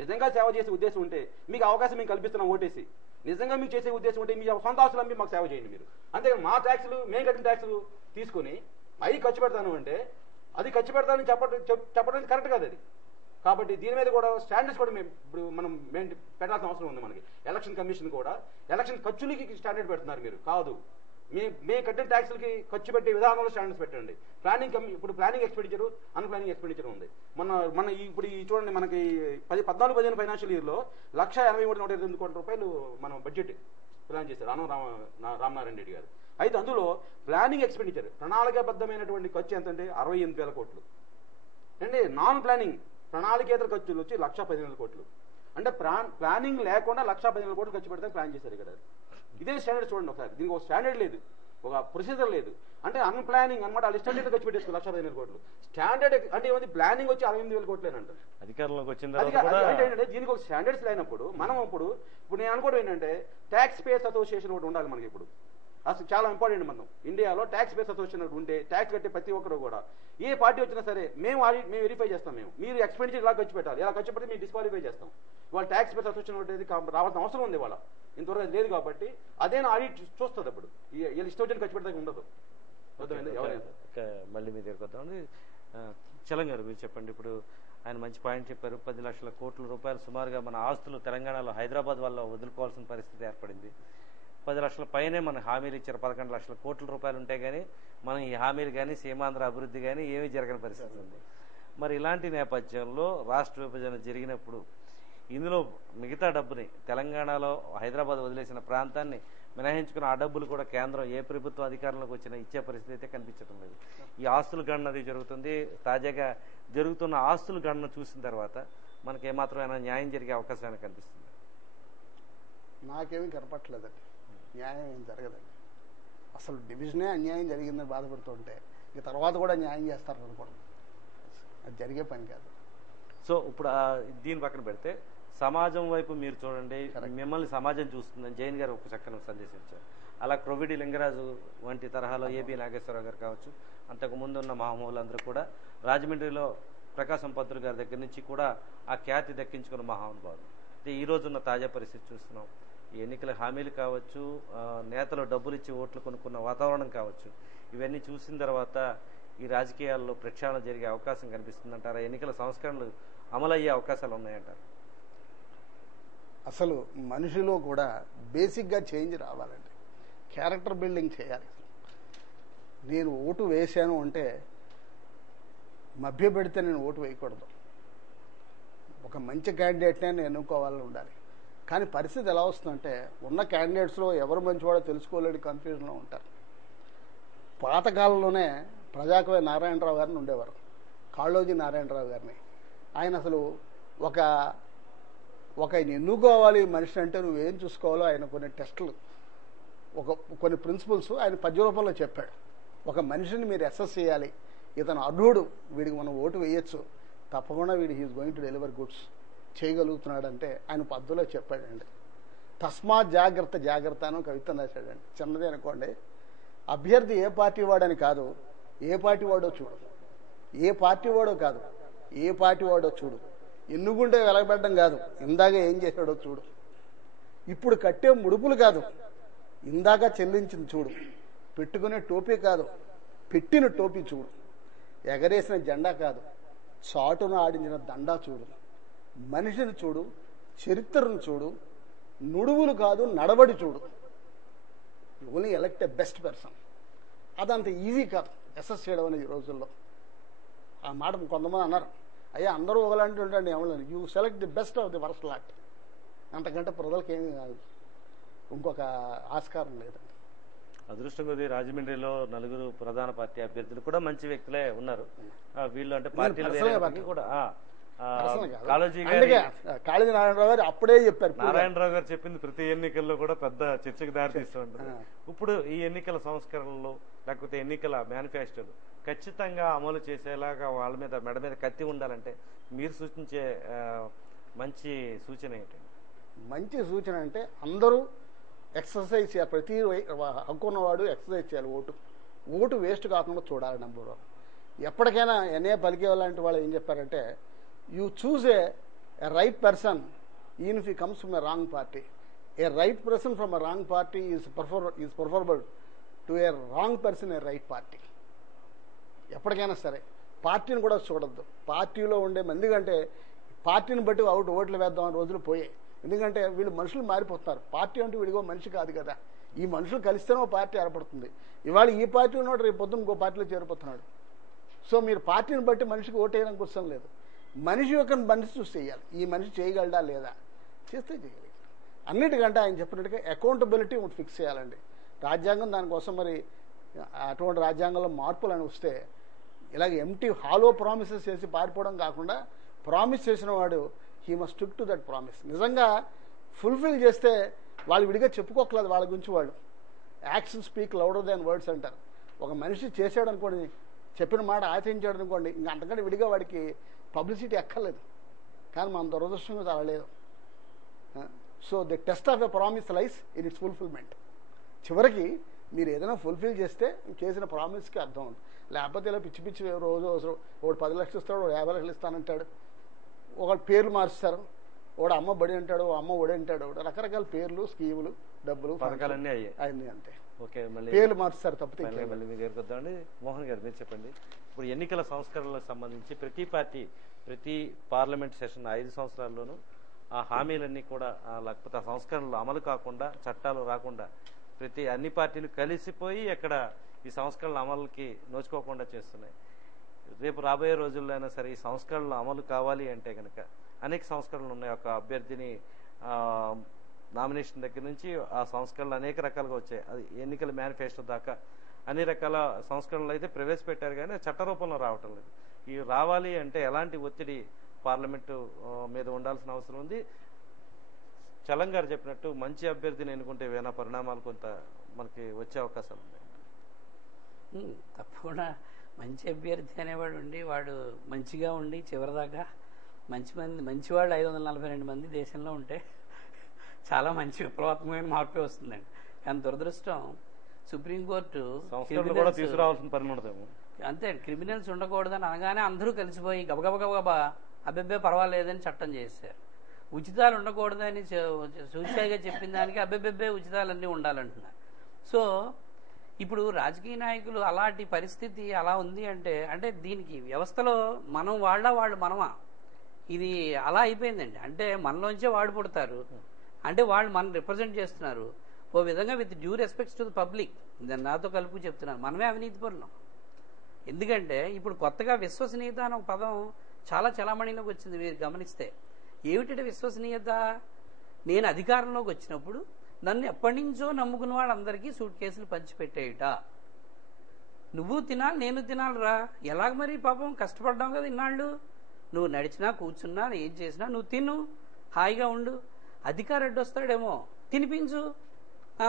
నిజంగా సేవ చేసే ఉద్దేశం ఉంటే మీకు అవకాశం మేము కల్పిస్తున్నాం ఓటేసి. నిజంగా మీకు చేసే ఉద్దేశం ఉంటే మీ సొంత ఆస్తులు అమ్మి మాకు సేవ చేయండి మీరు. అంతేగాని మా ట్యాక్సులు మేము కట్టిన ట్యాక్సులు తీసుకుని అవి ఖర్చు పెడతాను అంటే అది ఖర్చు పెడతానని చెప్పడానికి కరెక్ట్ కాదు అది. కాబట్టి దీని మీద కూడా స్టాండర్డ్స్ కూడా మనం పెట్టాల్సిన అవసరం ఉంది. మనకి ఎలక్షన్ కమిషన్ కూడా ఎలక్షన్ ఖర్చులకి స్టాండర్డ్ పెడుతున్నారు. మీరు కాదు, మేము కట్టిన ట్యాక్సులకి ఖర్చు పెట్టే విధానంలో స్టాండర్డ్స్ పెట్టండి. ఇప్పుడు ప్లానింగ్ ఎక్స్పెండిచర్ అన్ప్లానింగ్ ఎక్స్పెండిచర్ ఉంది. మన ఇప్పుడు చూడండి మనకి 14-15 ఫైనాన్షియల్ ఇయర్లో 1,83,128 కోట్ల రూపాయలు మనం బడ్జెట్ ప్లాన్ చేశారు ఆనం రామనారాయణ రెడ్డి గారు. అయితే అందులో ప్లానింగ్ ఎక్స్పెండిచర్ ప్రణాళికాబద్ధమైనటువంటి ఖర్చు ఎంత అంటే 68,000 కోట్లు అండి. నాన్ ప్లానింగ్ ప్రణాళికేతర ఖర్చులు వచ్చి 1,15,000 కోట్లు. అంటే ప్లానింగ్ లేకుండా 1,15,000 కోట్లు ఖర్చు పెడితే ప్లాన్ చేశారు ఇక్కడ. ఇదే స్టాండర్డ్ చూడండి ఒకసారి. దీనికి ఒక స్టాండర్డ్ లేదు, ఒక ప్రొసీజర్ లేదు. అంటే అన్ప్లానింగ్ అనమాట. వాళ్ళు ఇష్టం ఖర్చు పెట్టేసుకో 1,15,000 కోట్లు. స్టాండర్డ్ అంటే ఏమంది ప్లానింగ్ వచ్చి 68,000 కోట్లేనంటారు. అధికారంలోకి వచ్చిన అంటే దీనికి ఒక స్టాండర్డ్స్ లేనప్పుడు మనం ఇప్పుడు నేను అనుకోవడం ఏంటంటే ట్యాక్స్ పేయర్స్ అసోసియేషన్ ఒకటి ఉండాలి మనకి. ఇప్పుడు అసలు చాలా ఇంపార్టెంట్. మనం ఇండియాలో ట్యాక్స్ పేయర్స్ అసోసియేషన్ ఉంటే ట్యాక్స్ కట్టే ప్రతి ఒక్కరు కూడా ఏ పార్టీ వచ్చినా సరే మేము వెరిఫై చేస్తాం. మీరు ఎక్స్పెండిచర్ ఇలా ఖర్చు పెట్టాలి, ఇలా ఖర్చు పెడితే మేము డిస్క్వాలిఫై చేస్తాం. వాళ్ళ ట్యాక్స్ పేయర్స్ అసోసియేషన్ ఒకటి రావాల్సిన అవసరం ఉంది. వాళ్ళ ఇంతవరకు లేదు కాబట్టి అదేనా ఆడిట్ చూస్తుంది. అప్పుడు వీళ్ళు ఇష్టం వచ్చిన ఖర్చు పెడితే ఉండదు. మళ్ళీ మీ దగ్గరకు వద్దామండి. చలం గారు మీరు చెప్పండి. ఇప్పుడు ఆయన మంచి పాయింట్ చెప్పారు. 10 లక్షల కోట్ల రూపాయలు సుమారుగా మన ఆస్తులు తెలంగాణలో హైదరాబాద్ వల్ల వదులుకోవాల్సిన పరిస్థితి ఏర్పడింది. 10 లక్షల పైనే మన హామీలు ఇచ్చారు. 11 లక్షల కోట్ల రూపాయలు ఉంటే కానీ మనం ఈ హామీలు కానీ సీమాంధ్ర అభివృద్ధి కానీ ఏమీ జరగని పరిస్థితి ఉంది. మరి ఇలాంటి నేపథ్యంలో రాష్ట్ర విభజన జరిగినప్పుడు ఇందులో మిగతా డబ్బుని తెలంగాణలో హైదరాబాద్ వదిలేసిన ప్రాంతాన్ని మినహాయించుకున్న ఆ డబ్బులు కూడా కేంద్రం ఏ ప్రభుత్వ అధికారంలోకి వచ్చినా ఇచ్చే పరిస్థితి అయితే కనిపించడం లేదు. ఈ ఆస్తుల గణన అది జరుగుతుంది. తాజాగా జరుగుతున్న ఆస్తుల గణన చూసిన తర్వాత మనకి ఏమాత్రమైనా న్యాయం జరిగే అవకాశాన్ని కనిపిస్తుంది? నాకేమీ కనపట్లేదండి. న్యాయం ఏం జరగదండి. అసలు డివిజనే అన్యాయం జరిగిందని బాధపడుతుంటే ఇక తర్వాత కూడా న్యాయం చేస్తారు అనుకోండి, అది జరిగే పని కాదు. సో ఇప్పుడు దీని పక్కన పెడితే సమాజం వైపు మీరు చూడండి, మిమ్మల్ని సమాజం చూస్తుందని జైన్ గారు ఒక చక్కని సందేశం ఇచ్చారు. అలా క్రొవిడి లింగరాజు వంటి తరహాలో ఏబి నాగేశ్వరరావు గారు కావచ్చు, అంతకుముందు ఉన్న మహామహులందరూ కూడా రాజమండ్రిలో ప్రకాశం పంతులు గారి దగ్గర నుంచి కూడా ఆ ఖ్యాతి దక్కించుకున్న మహానుభావులు. అయితే ఈ రోజున్న తాజా పరిస్థితి చూస్తున్నాం. ఈ ఎన్నికల హామీలు కావచ్చు, నేతలు డబ్బులు ఇచ్చి ఓట్లు కొనుక్కున్న వాతావరణం కావచ్చు, ఇవన్నీ చూసిన తర్వాత ఈ రాజకీయాల్లో ప్రక్షాళన జరిగే అవకాశం కనిపిస్తుందంటారా? ఎన్నికల సంస్కరణలు అమలయ్యే అవకాశాలు ఉన్నాయంటారు? అసలు మనిషిలో కూడా బేసిక్గా చేంజ్ రావాలండి. క్యారెక్టర్ బిల్డింగ్ చేయాలి. నేను ఓటు వేశాను అంటే మభ్యపెడితే నేను ఓటు వేయకూడదు. ఒక మంచి క్యాండిడేట్నే నేను ఎన్నుకోవాలని ఉండాలి. కానీ పరిస్థితి ఎలా వస్తుందంటే ఉన్న క్యాండిడేట్స్లో ఎవరు మంచివాడో తెలుసుకోలేని కన్ఫ్యూజన్లో ఉంటారు. పాతకాలంలోనే ప్రజాకవి నారాయణరావు గారిని ఉండేవారు, కాళోజీ నారాయణరావు గారిని. ఆయన అసలు ఒక ఎన్నుకోవాలి మనిషి అంటే నువ్వేం చూసుకోవాలో ఆయన కొన్ని టెస్టులు, కొన్ని ప్రిన్సిపల్స్ ఆయన పద్య రూపంలో చెప్పాడు. ఒక మనిషిని మీరు అసెస్ చేయాలి, ఇతను అర్హుడు, వీడికి మనం ఓటు వేయచ్చు, తప్పకుండా వీడు he is going to deliver goods చేయగలుగుతున్నాడంటే ఆయన పద్దులో చెప్పాడండి. తస్మాత్ జాగ్రత్త జాగ్రత్త అని కవిత రాశాడండి. చిన్నదే అనుకోండి. అభ్యర్థి ఏ పార్టీ వాడని కాదు, ఏ పార్టీ వాడో చూడు, ఏ పార్టీ వాడో కాదు, ఏ పార్టీ వాడో చూడు, ఎన్నుకుంటే వెలగబెట్టడం కాదు, ఇందాక ఏం చేశాడో చూడు, ఇప్పుడు కట్టే ముడుపులు కాదు, ఇందాక చెల్లించింది చూడు, పెట్టుకునే టోపీ కాదు, పెట్టిన టోపీ చూడు, ఎగరేసిన జెండా కాదు, చాటున ఆడించిన దండా చూడు, మనిషిని చూడు, చరిత్రను చూడు, నుడువులు కాదు నడవడి చూడు. ఓన్లీ ఎలక్ట్ ఎ బెస్ట్ పర్సన్. అదంత ఈజీ కాదు అసెస్ చేయడం అనేది ఈ రోజుల్లో. ఆ మాట కొంతమంది అన్నారు, అయ్యా అందరూ ఒకలాంటి ఉంటాండి, ఎవరు you select the best of the worst lot. అంతకంటే ప్రజలకు ఏమీ కాదు, ఇంకొక ఆస్కారం లేదండి. అదృష్టం కొద్ది రాజమండ్రిలో నలుగురు ప్రధాన పార్టీ అభ్యర్థులు కూడా మంచి వ్యక్తులే ఉన్నారు. వీళ్ళు అంటే పార్టీలు కూడా కాళోజీ నారాయణరావు గారు అప్పుడే చెప్పారు. నారాయణరావు గారు చెప్పింది ప్రతి ఎన్నికల్లో కూడా పెద్ద చర్చకు దారితీస్తూ ఉంటుంది. ఇప్పుడు ఈ ఎన్నికల సంస్కరణలు లేకపోతే ఎన్నికల మేనిఫెస్టోలు ఖచ్చితంగా అమలు చేసేలాగా వాళ్ళ మీద మెడ మీద కత్తి ఉండాలంటే మీరు సూచించే మంచి సూచన ఏంటండి? మంచి సూచన అంటే అందరూ ఎక్సర్సైజ్ చేయాలి. ప్రతి హక్కు ఉన్నవాడు ఎక్సర్సైజ్ చేయాలి. ఓటు వేస్ట్ కాకుండా చూడాలి. నెంబర్ 1. ఎప్పటికైనా ఎన్ఏ పలికే లాంటి వాళ్ళు ఏం చెప్పారంటే, you choose a right person even if he comes from a wrong party. A right person from a wrong party is preferable to A wrong person A right party. ఎప్పటికైనా సరే పార్టీని కూడా చూడొద్దు. పార్టీలో ఉండే మంది కంటే పార్టీని బట్టి ఓట్లు వేద్దామని రోజులు పోయాయి. ఎందుకంటే వీళ్ళు మనుషులు మారిపోతున్నారు. పార్టీ అంటే వీడిగో మనిషి కాదు కదా, ఈ మనుషులు కలిస్తేనే ఒక పార్టీ ఏర్పడుతుంది. ఇవాళ ఈ పార్టీ ఉన్నాడు, రేపు పొద్దున్న ఇంకో పార్టీలో చేరిపోతున్నాడు. సో మీరు పార్టీని బట్టి మనిషికి ఓటు వేయడానికి అవసరం లేదు. మనిషి యొక్క మనిషి చూసి చేయాలి. ఈ మనిషి చేయగలడా లేదా, చేస్తే చేయాలి. అన్నిటికంటే ఆయన చెప్పినట్టుగా అకౌంటబిలిటీ ఫిక్స్ చేయాలండి. రాజ్యాంగం దానికోసం మరి అటువంటి రాజ్యాంగంలో మార్పులు అని వస్తే ఇలాగ ఎంటీ హాలో ప్రామిసెస్ చేసి పారిపోవడం కాకుండా, ప్రామిస్ చేసిన వాడు he must stick to that promise. నిజంగా ఫుల్ఫిల్ చేస్తే వాళ్ళు విడిగా చెప్పుకోకలేదు వాళ్ళ గురించి. వాళ్ళు యాక్షన్ స్పీక్ లౌడర్ దాన్ వర్డ్స్ అంటారు. ఒక మనిషి చేశాడు అనుకోండి, చెప్పిన మాట ఆచరించాడు అనుకోండి, ఇంకా అంతకంటే విడిగా వాడికి పబ్లిసిటీ ఎక్కర్లేదు. కానీ మన దురదృష్టంగా చాలా లేదు. So the test of a promise lies in it's fulfilment. చివరికి మీరు ఏదైనా ఫుల్ఫిల్ చేస్తే చేసిన ప్రామిస్కి అర్థం ఉంది. లేకపోతే ఇలా పిచ్చి పిచ్చి రోజు ఒకటి 10 లక్షలు ఇస్తాడు, 50 లక్షలు ఇస్తానంటాడు, ఒకటి పేర్లు మారుస్తారు, ఒకడు అమ్మ బడి అంటాడు, అమ్మ ఒడి అంటాడు, రకరకాల పేర్లు, స్కీములు, డబ్బులు, పథకాలన్నీ అయ్యాయి అంతే. ఓకే, మళ్ళీ పేర్లు మార్చుతారు తప్పితే. మళ్ళీ మీ దగ్గరకు వద్దామండి. మోహన్ గారు మీరు చెప్పండి. ఇప్పుడు ఎన్నికల సంస్కరణలకు సంబంధించి ప్రతి పార్టీ ప్రతి పార్లమెంట్ సెషన్ 5 సంవత్సరాల్లోనూ ఆ హామీలన్నీ కూడా లేకపోతే ఆ సంస్కరణలు అమలు కాకుండా, చట్టాలు రాకుండా అన్ని పార్టీలు కలిసిపోయి ఎక్కడ ఈ సంస్కరణల అమలుకి నోచుకోకుండా చేస్తున్నాయి. రేపు రాబోయే రోజుల్లో అయినా సరే ఈ సంస్కరణలు అమలు కావాలి అంటే కనుక అనేక సంస్కరణలు ఉన్నాయి. ఒక అభ్యర్థిని నామినేషన్ దగ్గర నుంచి ఆ సంస్కరణలు అనేక రకాలుగా వచ్చాయి. అది ఎన్నికల మేనిఫెస్టో దాకా అన్ని రకాల సంస్కరణలు అయితే ప్రవేశపెట్టారు, కానీ చట్ట రూపంలో రావటం లేదు. ఇవి రావాలి అంటే ఎలాంటి ఒత్తిడి పార్లమెంటు మీద ఉండాల్సిన అవసరం ఉంది? చలం గారు చెప్పినట్టు మంచి అభ్యర్థిని ఎన్నుకుంటే ఏమైనా పరిణామాలు కొంత మనకి వచ్చే అవకాశం ఉంది. తప్పకుండా మంచి అభ్యర్థి అనేవాడు ఉండి వాడు మంచిగా ఉండి చివరిదాకా మంచివాళ్ళు 542 మంది దేశంలో ఉంటే చాలా మంచి విప్లవాత్మకమైన మార్పే వస్తుందండి. కానీ దురదృష్టం సుప్రీంకోర్టు సంస్థలు కూడా తీసుకురావాల్సిన పని ఉండదేమో. అంతే, క్రిమినల్స్ ఉండకూడదని అనగానే అందరూ కలిసిపోయి గబగబా అబ్బెబ్బే పర్వాలేదని చట్టం చేశారు. ఉచితాలు ఉండకూడదని సూచాయిగా చెప్పిన దానికి అబ్బెబ్బెబ్బే ఉచితాలన్నీ ఉండాలంటున్నారు. సో ఇప్పుడు రాజకీయ నాయకులు అలాంటి పరిస్థితి అలా ఉంది అంటే దీనికి వ్యవస్థలో మనం వాళ్ళు మనమా, ఇది అలా అయిపోయిందండి. అంటే మనలోంచే వాడు పుడతారు, అంటే వాళ్ళు మనం రిప్రజెంట్ చేస్తున్నారు. ఓ విధంగా with due respects to the public, నాతో కలుపు చెప్తున్నాను, మనమే అవినీతి పరులం. ఎందుకంటే ఇప్పుడు కొత్తగా విశ్వసనీయత అనే ఒక పదం చాలా చలామణిలోకి వచ్చింది. మీరు గమనిస్తే ఏమిటంటే విశ్వసనీయత, నేను అధికారంలోకి వచ్చినప్పుడు నన్ను ఎప్పటి నుంచో నమ్ముకున్న వాళ్ళందరికీ సూట్ కేసులు పంచిపెట్టేయట. నువ్వు తినాలి, నేను తినాలిరా. ఎలాగ మరి పాపం కష్టపడ్డాం కదా ఇన్నాళ్ళు. నువ్వు నడిచినా కూర్చున్నా ఏం చేసినా నువ్వు తిను, హాయిగా ఉండు. అధికారం అడ్డొస్తాడేమో, తినిపించు.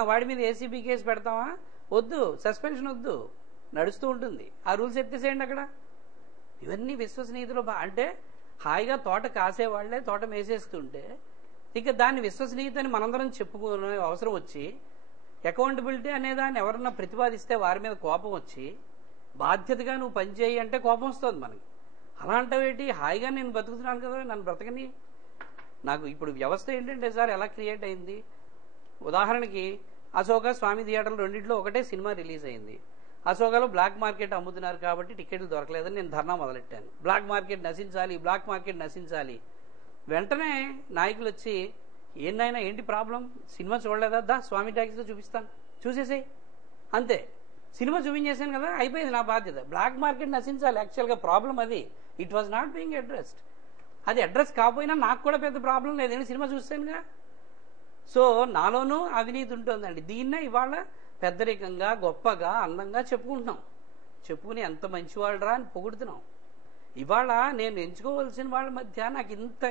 వాడి మీద ఏసీబీ కేసు పెడతావా? వద్దు, సస్పెన్షన్ వద్దు, నడుస్తూ ఉంటుంది. ఆ రూల్స్ ఎత్తేసేయండి అక్కడ. ఇవన్నీ విశ్వసనీయతలో అంటే హాయిగా తోట కాసేవాళ్లే తోట మేసేస్తుంటే ఇక దాన్ని విశ్వసనీయతని మనందరం చెప్పుకునే అవసరం వచ్చి, అకౌంటబిలిటీ అనేదాన్ని ఎవరన్నా ప్రతిపాదిస్తే వారి మీద కోపం వచ్చి, బాధ్యతగా నువ్వు పనిచేయి అంటే కోపం వస్తుంది మనకి. అలాంటివేంటి, హాయిగా నేను బతుకుతున్నాను కదా, నన్ను బ్రతకని. నాకు ఇప్పుడు వ్యవస్థ ఏంటంటే సార్ ఎలా క్రియేట్ అయింది, ఉదాహరణకి అశోక స్వామి థియేటర్లు రెండింటిలో ఒకటే సినిమా రిలీజ్ అయింది. అశోకలో బ్లాక్ మార్కెట్ అమ్ముతున్నారు కాబట్టి టికెట్లు దొరకలేదని నేను ధర్నా మొదలెట్టాను. బ్లాక్ మార్కెట్ నశించాలి. వెంటనే నాయకులు వచ్చి, ఏంటైనా ఏంటి ప్రాబ్లం, సినిమా చూడలేదా, దా స్వామి టాకీస్లో చూపిస్తాను, చూసేసేయి, అంతే. సినిమా చూపించేసాను కదా, అయిపోయింది నా బాధ్యత. బ్లాక్ మార్కెట్ నశించాలి, యాక్చువల్గా ప్రాబ్లం అది. It was not being addressed. అది అడ్రస్ కాకపోయినా నాకు కూడా పెద్ద ప్రాబ్లం లేదని సినిమా చూస్తానుగా. సో నాలోనూ అవినీతి ఉంటుందండి. దీన్నే ఇవాళ పెద్దరికంగా గొప్పగా అందంగా చెప్పుకుని ఎంత మంచివాళ్ళరా అని పొగుడుతున్నాం. ఇవాళ నేను ఎంచుకోవాల్సిన వాళ్ళ మధ్య నాకు ఇంత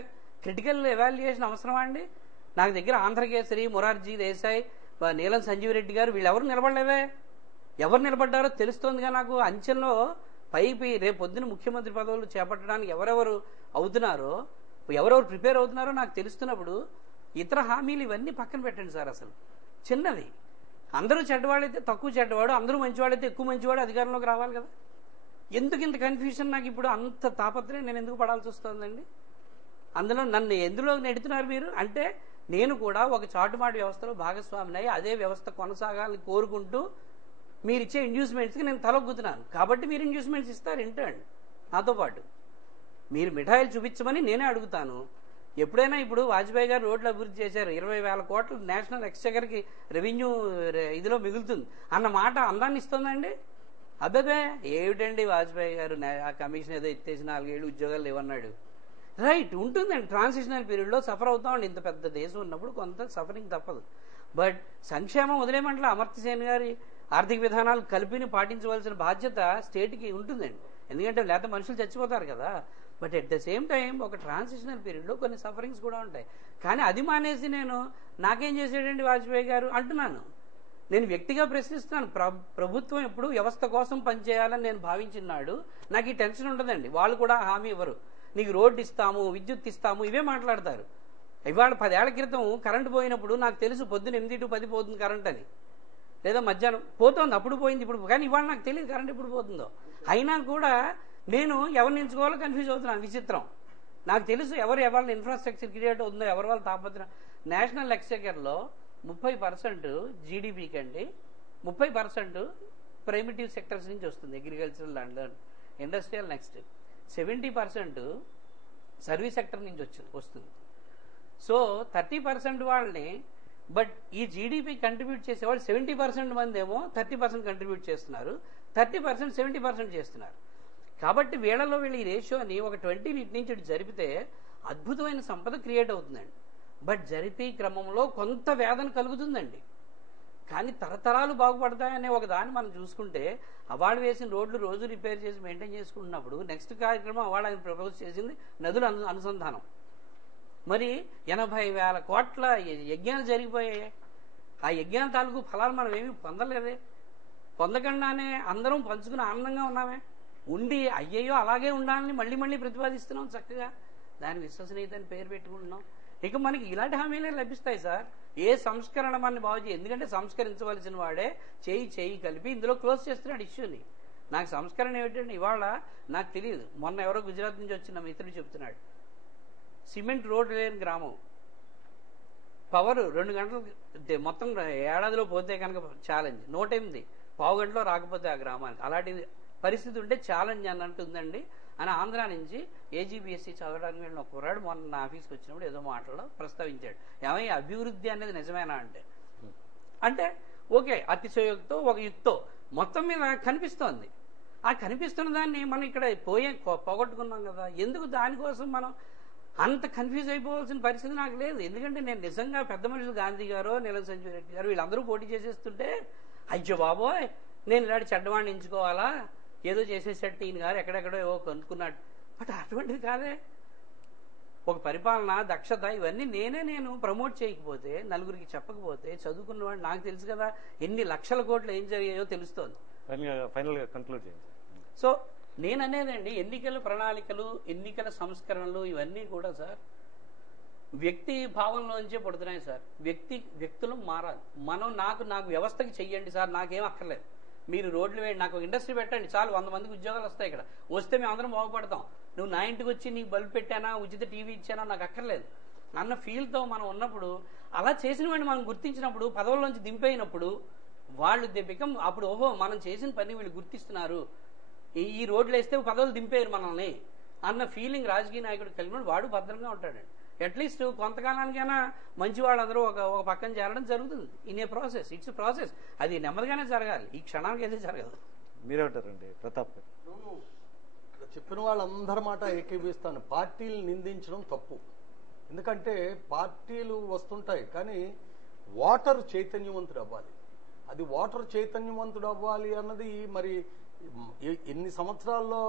క్రిటికల్ ఎవాల్యుయేషన్ అవసరమా అండి? నాకు దగ్గర ఆంధ్రకేసరి, మొరార్జీ దేశాయ్, నీలం సంజీవ్ రెడ్డి గారు వీళ్ళెవరు నిలబడలేదే. ఎవరు నిలబడ్డారో తెలుస్తోందిగా నాకు. అంచెల్లో పైకి రేపు పొద్దున ముఖ్యమంత్రి పదవులు చేపట్టడానికి ఎవరెవరు అవుతున్నారో, ఎవరెవరు ప్రిపేర్ అవుతున్నారో నాకు తెలుస్తున్నప్పుడు ఇతర హామీలు ఇవన్నీ పక్కన పెట్టండి సార్. అసలు చిన్నది, అందరూ చెడ్డవాడైతే తక్కువ చెడ్డవాడు, అందరూ మంచివాడైతే ఎక్కువ మంచివాడు అధికారంలోకి రావాలి కదా. ఎందుకు ఇంత కన్ఫ్యూషన్ నాకు ఇప్పుడు, అంత తాపత్రయం నేను ఎందుకు పడాల్సి వస్తుందండి? అందులో నన్ను ఎందులో నెడుతున్నారు మీరు అంటే, నేను కూడా ఒక చాటుమాటు వ్యవస్థలో భాగస్వామిని అయ్యి అదే వ్యవస్థ కొనసాగాలని కోరుకుంటూ మీరిచ్చే ఇండ్యూస్మెంట్స్కి నేను తలొగ్గుతున్నాను. కాబట్టి మీరు ఇండ్యూస్మెంట్స్ ఇస్తారు ఇంటండి నాతో పాటు. మీరు మిఠాయిలు చూపించమని నేనే అడుగుతాను. ఎప్పుడైనా ఇప్పుడు వాజ్పేయి గారు రోడ్లు అభివృద్ధి చేశారు, 20,000 కోట్లు నేషనల్ ఎక్స్చెకర్కి రెవెన్యూ ఇదిలో మిగులుతుంది అన్న మాట అందాన్ని ఇస్తుందండి? అబ్బాబే ఏమిటండి వాజ్పేయి గారు ఆ కమిషన్ ఏదో ఎత్తేసి 4 ఏళ్ళు ఉద్యోగాలు లేవన్నాడు. రైట్, ఉంటుందండి. ట్రాన్సిషనల్ పీరియడ్లో సఫర్ అవుతామండి. ఇంత పెద్ద దేశం ఉన్నప్పుడు కొంత సఫరింగ్ తప్పదు. బట్ సంక్షేమం వదిలేమంటే అమర్త్యసేన్ గారి ఆర్థిక విధానాలు కలిపిని పాటించవలసిన బాధ్యత స్టేట్కి ఉంటుందండి. ఎందుకంటే లేకపోతే మనుషులు చచ్చిపోతారు కదా. But at the same time ఒక ట్రాన్సిషనల్ పీరియడ్లో కొన్ని సఫరింగ్స్ కూడా ఉంటాయి. కానీ అది మానేసి నేను నాకేం చేసాడండి వాజ్పేయి గారు అంటున్నాను. నేను వ్యక్తిగా ప్రశ్నిస్తున్నాను. ప్రభుత్వం ఎప్పుడు వ్యవస్థ కోసం పనిచేయాలని నేను భావించినాడు. నాకు ఈ టెన్షన్ ఉండదండి. వాళ్ళు కూడా హామీ ఇవ్వరు. నీకు రోడ్డు ఇస్తాము, విద్యుత్ ఇస్తాము, ఇవే మాట్లాడతారు. ఇవాళ 10 ఏళ్ల క్రితం కరెంటు పోయినప్పుడు నాకు తెలుసు పొద్దున్న 8 to 10 పోతుంది కరెంట్ అని, లేదా మధ్యాహ్నం పోతుంది, అప్పుడు పోయింది ఇప్పుడు. కానీ ఇవాళ నాకు తెలియదు కరెంట్ ఎప్పుడు పోతుందో. అయినా కూడా నేను ఎవరిని ఎంచుకోవాలో కన్ఫ్యూజ్ అవుతున్నాను. విచిత్రం. నాకు తెలుసు ఎవరు ఇన్ఫ్రాస్ట్రక్చర్ క్రియేట్ అవుతుందో, ఎవరి వాళ్ళ తాపత్రయం. నేషనల్ ఎక్స్చెకర్లో 30% జీడీపీకి అండి 30% ప్రైమిటివ్ సెక్టర్స్ నుంచి వస్తుంది. Agricultural and industrial. Next 70% service sector నుంచి వస్తుంది. సో 30% వాళ్ళని, బట్ ఈ జీడీపీ కంట్రిబ్యూట్ చేసేవాళ్ళు 70% మంది ఏమో 30% కంట్రిబ్యూట్ చేస్తున్నారు, 30% 70% చేస్తున్నారు. కాబట్టి వీళ్ళలో ఈ రేషియోని ఒక 20 నుంచి జరిపితే అద్భుతమైన సంపద క్రియేట్ అవుతుందండి. బట్ జరిపే క్రమంలో కొంత వేదన కలుగుతుందండి. కానీ తరతరాలు బాగుపడతాయనే ఒక దాన్ని మనం చూసుకుంటే, అవార్డు వేసిన రోడ్లు రోజు రిపేర్ చేసి మెయింటైన్ చేసుకుంటున్నప్పుడు నెక్స్ట్ కార్యక్రమం అవార్డు ఆయన ప్రపోజ్ చేసింది నదుల అనుసంధానం. మరి 80,000 కోట్ల యజ్ఞాలు జరిగిపోయాయి. ఆ యజ్ఞాల తాలూకు ఫలాలు మనం ఏమీ పొందలేదే. పొందకుండానే అందరం పంచుకుని ఆనందంగా ఉన్నామే. ఉండి అయ్యయ్యో అలాగే ఉండాలని మళ్ళీ మళ్ళీ ప్రతిపాదిస్తున్నాం. చక్కగా దాని విశ్వసనీయత అని పేరు పెట్టుకుంటున్నాం. ఇక మనకి ఇలాంటి హామీలే లభిస్తాయి సార్. ఏ సంస్కరణ మనని బాగు చేయి, ఎందుకంటే సంస్కరించవలసిన వాడే చేయి కలిపి ఇందులో క్లోజ్ చేస్తున్నాడు ఇష్యూని. నాకు సంస్కరణ ఏమిటంటే ఇవాళ నాకు తెలియదు. మొన్న ఎవరో గుజరాత్ నుంచి వచ్చిన మిత్రుడు చెప్తున్నాడు, సిమెంట్ రోడ్డు లేని గ్రామం, పవర్ 2 గంటలు మొత్తం ఏడాదిలో పోతే కనుక ఛాలెంజ్, 108 పావు గంటలో రాకపోతే ఆ గ్రామానికి, అలాంటి పరిస్థితి ఉంటే ఛాలెంజ్ అన్నట్టు ఉందండి అని ఆంధ్ర నుంచి ఏజీబీఎస్సీ చదవడానికి వెళ్ళిన ఒక కుర్రాడు మొన్న నా ఆఫీస్కి వచ్చినప్పుడు ఏదో మాటలో ప్రస్తావించాడు. ఏమై అభివృద్ధి అనేది నిజమేనా అంటే ఓకే, అతిశయోక్తో ఒక యుక్తో మొత్తం మీద కనిపిస్తోంది. ఆ కనిపిస్తున్న దాన్ని మనం ఇక్కడ పోగొట్టుకున్నాం కదా. ఎందుకు దానికోసం మనం అంత కన్ఫ్యూజ్ అయిపోవాల్సిన పరిస్థితి నాకు లేదు. ఎందుకంటే నేను నిజంగా పెద్ద మనుషులు గాంధీ గారు, నీలం సంజీవ్ రెడ్డి గారు వీళ్ళందరూ పోటీ చేసేస్తుంటే అయ్యో బాబోయ్ నేను ఇలాంటి చెడ్డవాడిని ఎంచుకోవాలా, ఏదో చేసేసట్టు ఈయన గారు ఎక్కడెక్కడో ఏవో కనుక్కున్నాడు. బట్ అటువంటిది కాదే. ఒక పరిపాలన, దక్షత ఇవన్నీ నేను ప్రమోట్ చేయకపోతే, నలుగురికి చెప్పకపోతే, చదువుకున్నవాడు నాకు తెలుసు కదా ఎన్ని లక్షల కోట్లు ఏం జరిగాయో తెలుస్తోంది. ఫైనల్ గా కంక్లూడ్ చేయండి. సో నేననేదండి, ఎన్నికల ప్రణాళికలు, ఎన్నికల సంస్కరణలు ఇవన్నీ కూడా సార్ వ్యక్తి భావంలోంచే పడుతున్నాయి సార్. వ్యక్తులు మారాలి. మనం నాకు వ్యవస్థకి చెయ్యండి సార్, నాకేం అక్కర్లేదు. మీరు రోడ్లు వేయండి, నాకు ఇండస్ట్రీ పెట్టండి చాలు, 100 మందికి ఉద్యోగాలు వస్తాయి. ఇక్కడ వస్తే మేము అందరం బాగుపడతాం. నువ్వు నా ఇంటికి వచ్చి నీకు బల్బ్ పెట్టానా, ఉచిత టీవీ ఇచ్చానా నాకు అక్కర్లేదు అన్న ఫీల్తో మనం ఉన్నప్పుడు, అలా చేసిన వాడిని మనం గుర్తించినప్పుడు, పదవుల్లోంచి దింపైనప్పుడు వాళ్ళు బికమ్ అప్పుడు ఓహో మనం చేసిన పని వీళ్ళు గుర్తిస్తున్నారు, ఈ రోడ్లు వేస్తే పదవులు దింపేరు మనల్ని అన్న ఫీలింగ్ రాజకీయ నాయకుడు కలిగినప్పుడు వాడు భద్రంగా ఉంటాడండి. అట్లీస్ట్ కొంతకాలానికైనా మంచి వాళ్ళందరూ ఒక పక్కన చేరడం జరుగుతుంది. In a process, it's process. అది నెమ్మదిగానే జరగాలి, ఈ క్షణానికి అయితే జరగదు. మీరేమంటారండి ప్రతాప్? చెప్పిన వాళ్ళందరి మాట ఏకీభవిస్తాను. పార్టీలు నిందించడం తప్పు. ఎందుకంటే పార్టీలు వస్తుంటాయి, కానీ ఓటర్ చైతన్యవంతుడు అవ్వాలి. అది ఓటర్ చైతన్యవంతుడు అవ్వాలి అన్నది మరి ఎన్ని సంవత్సరాల్లో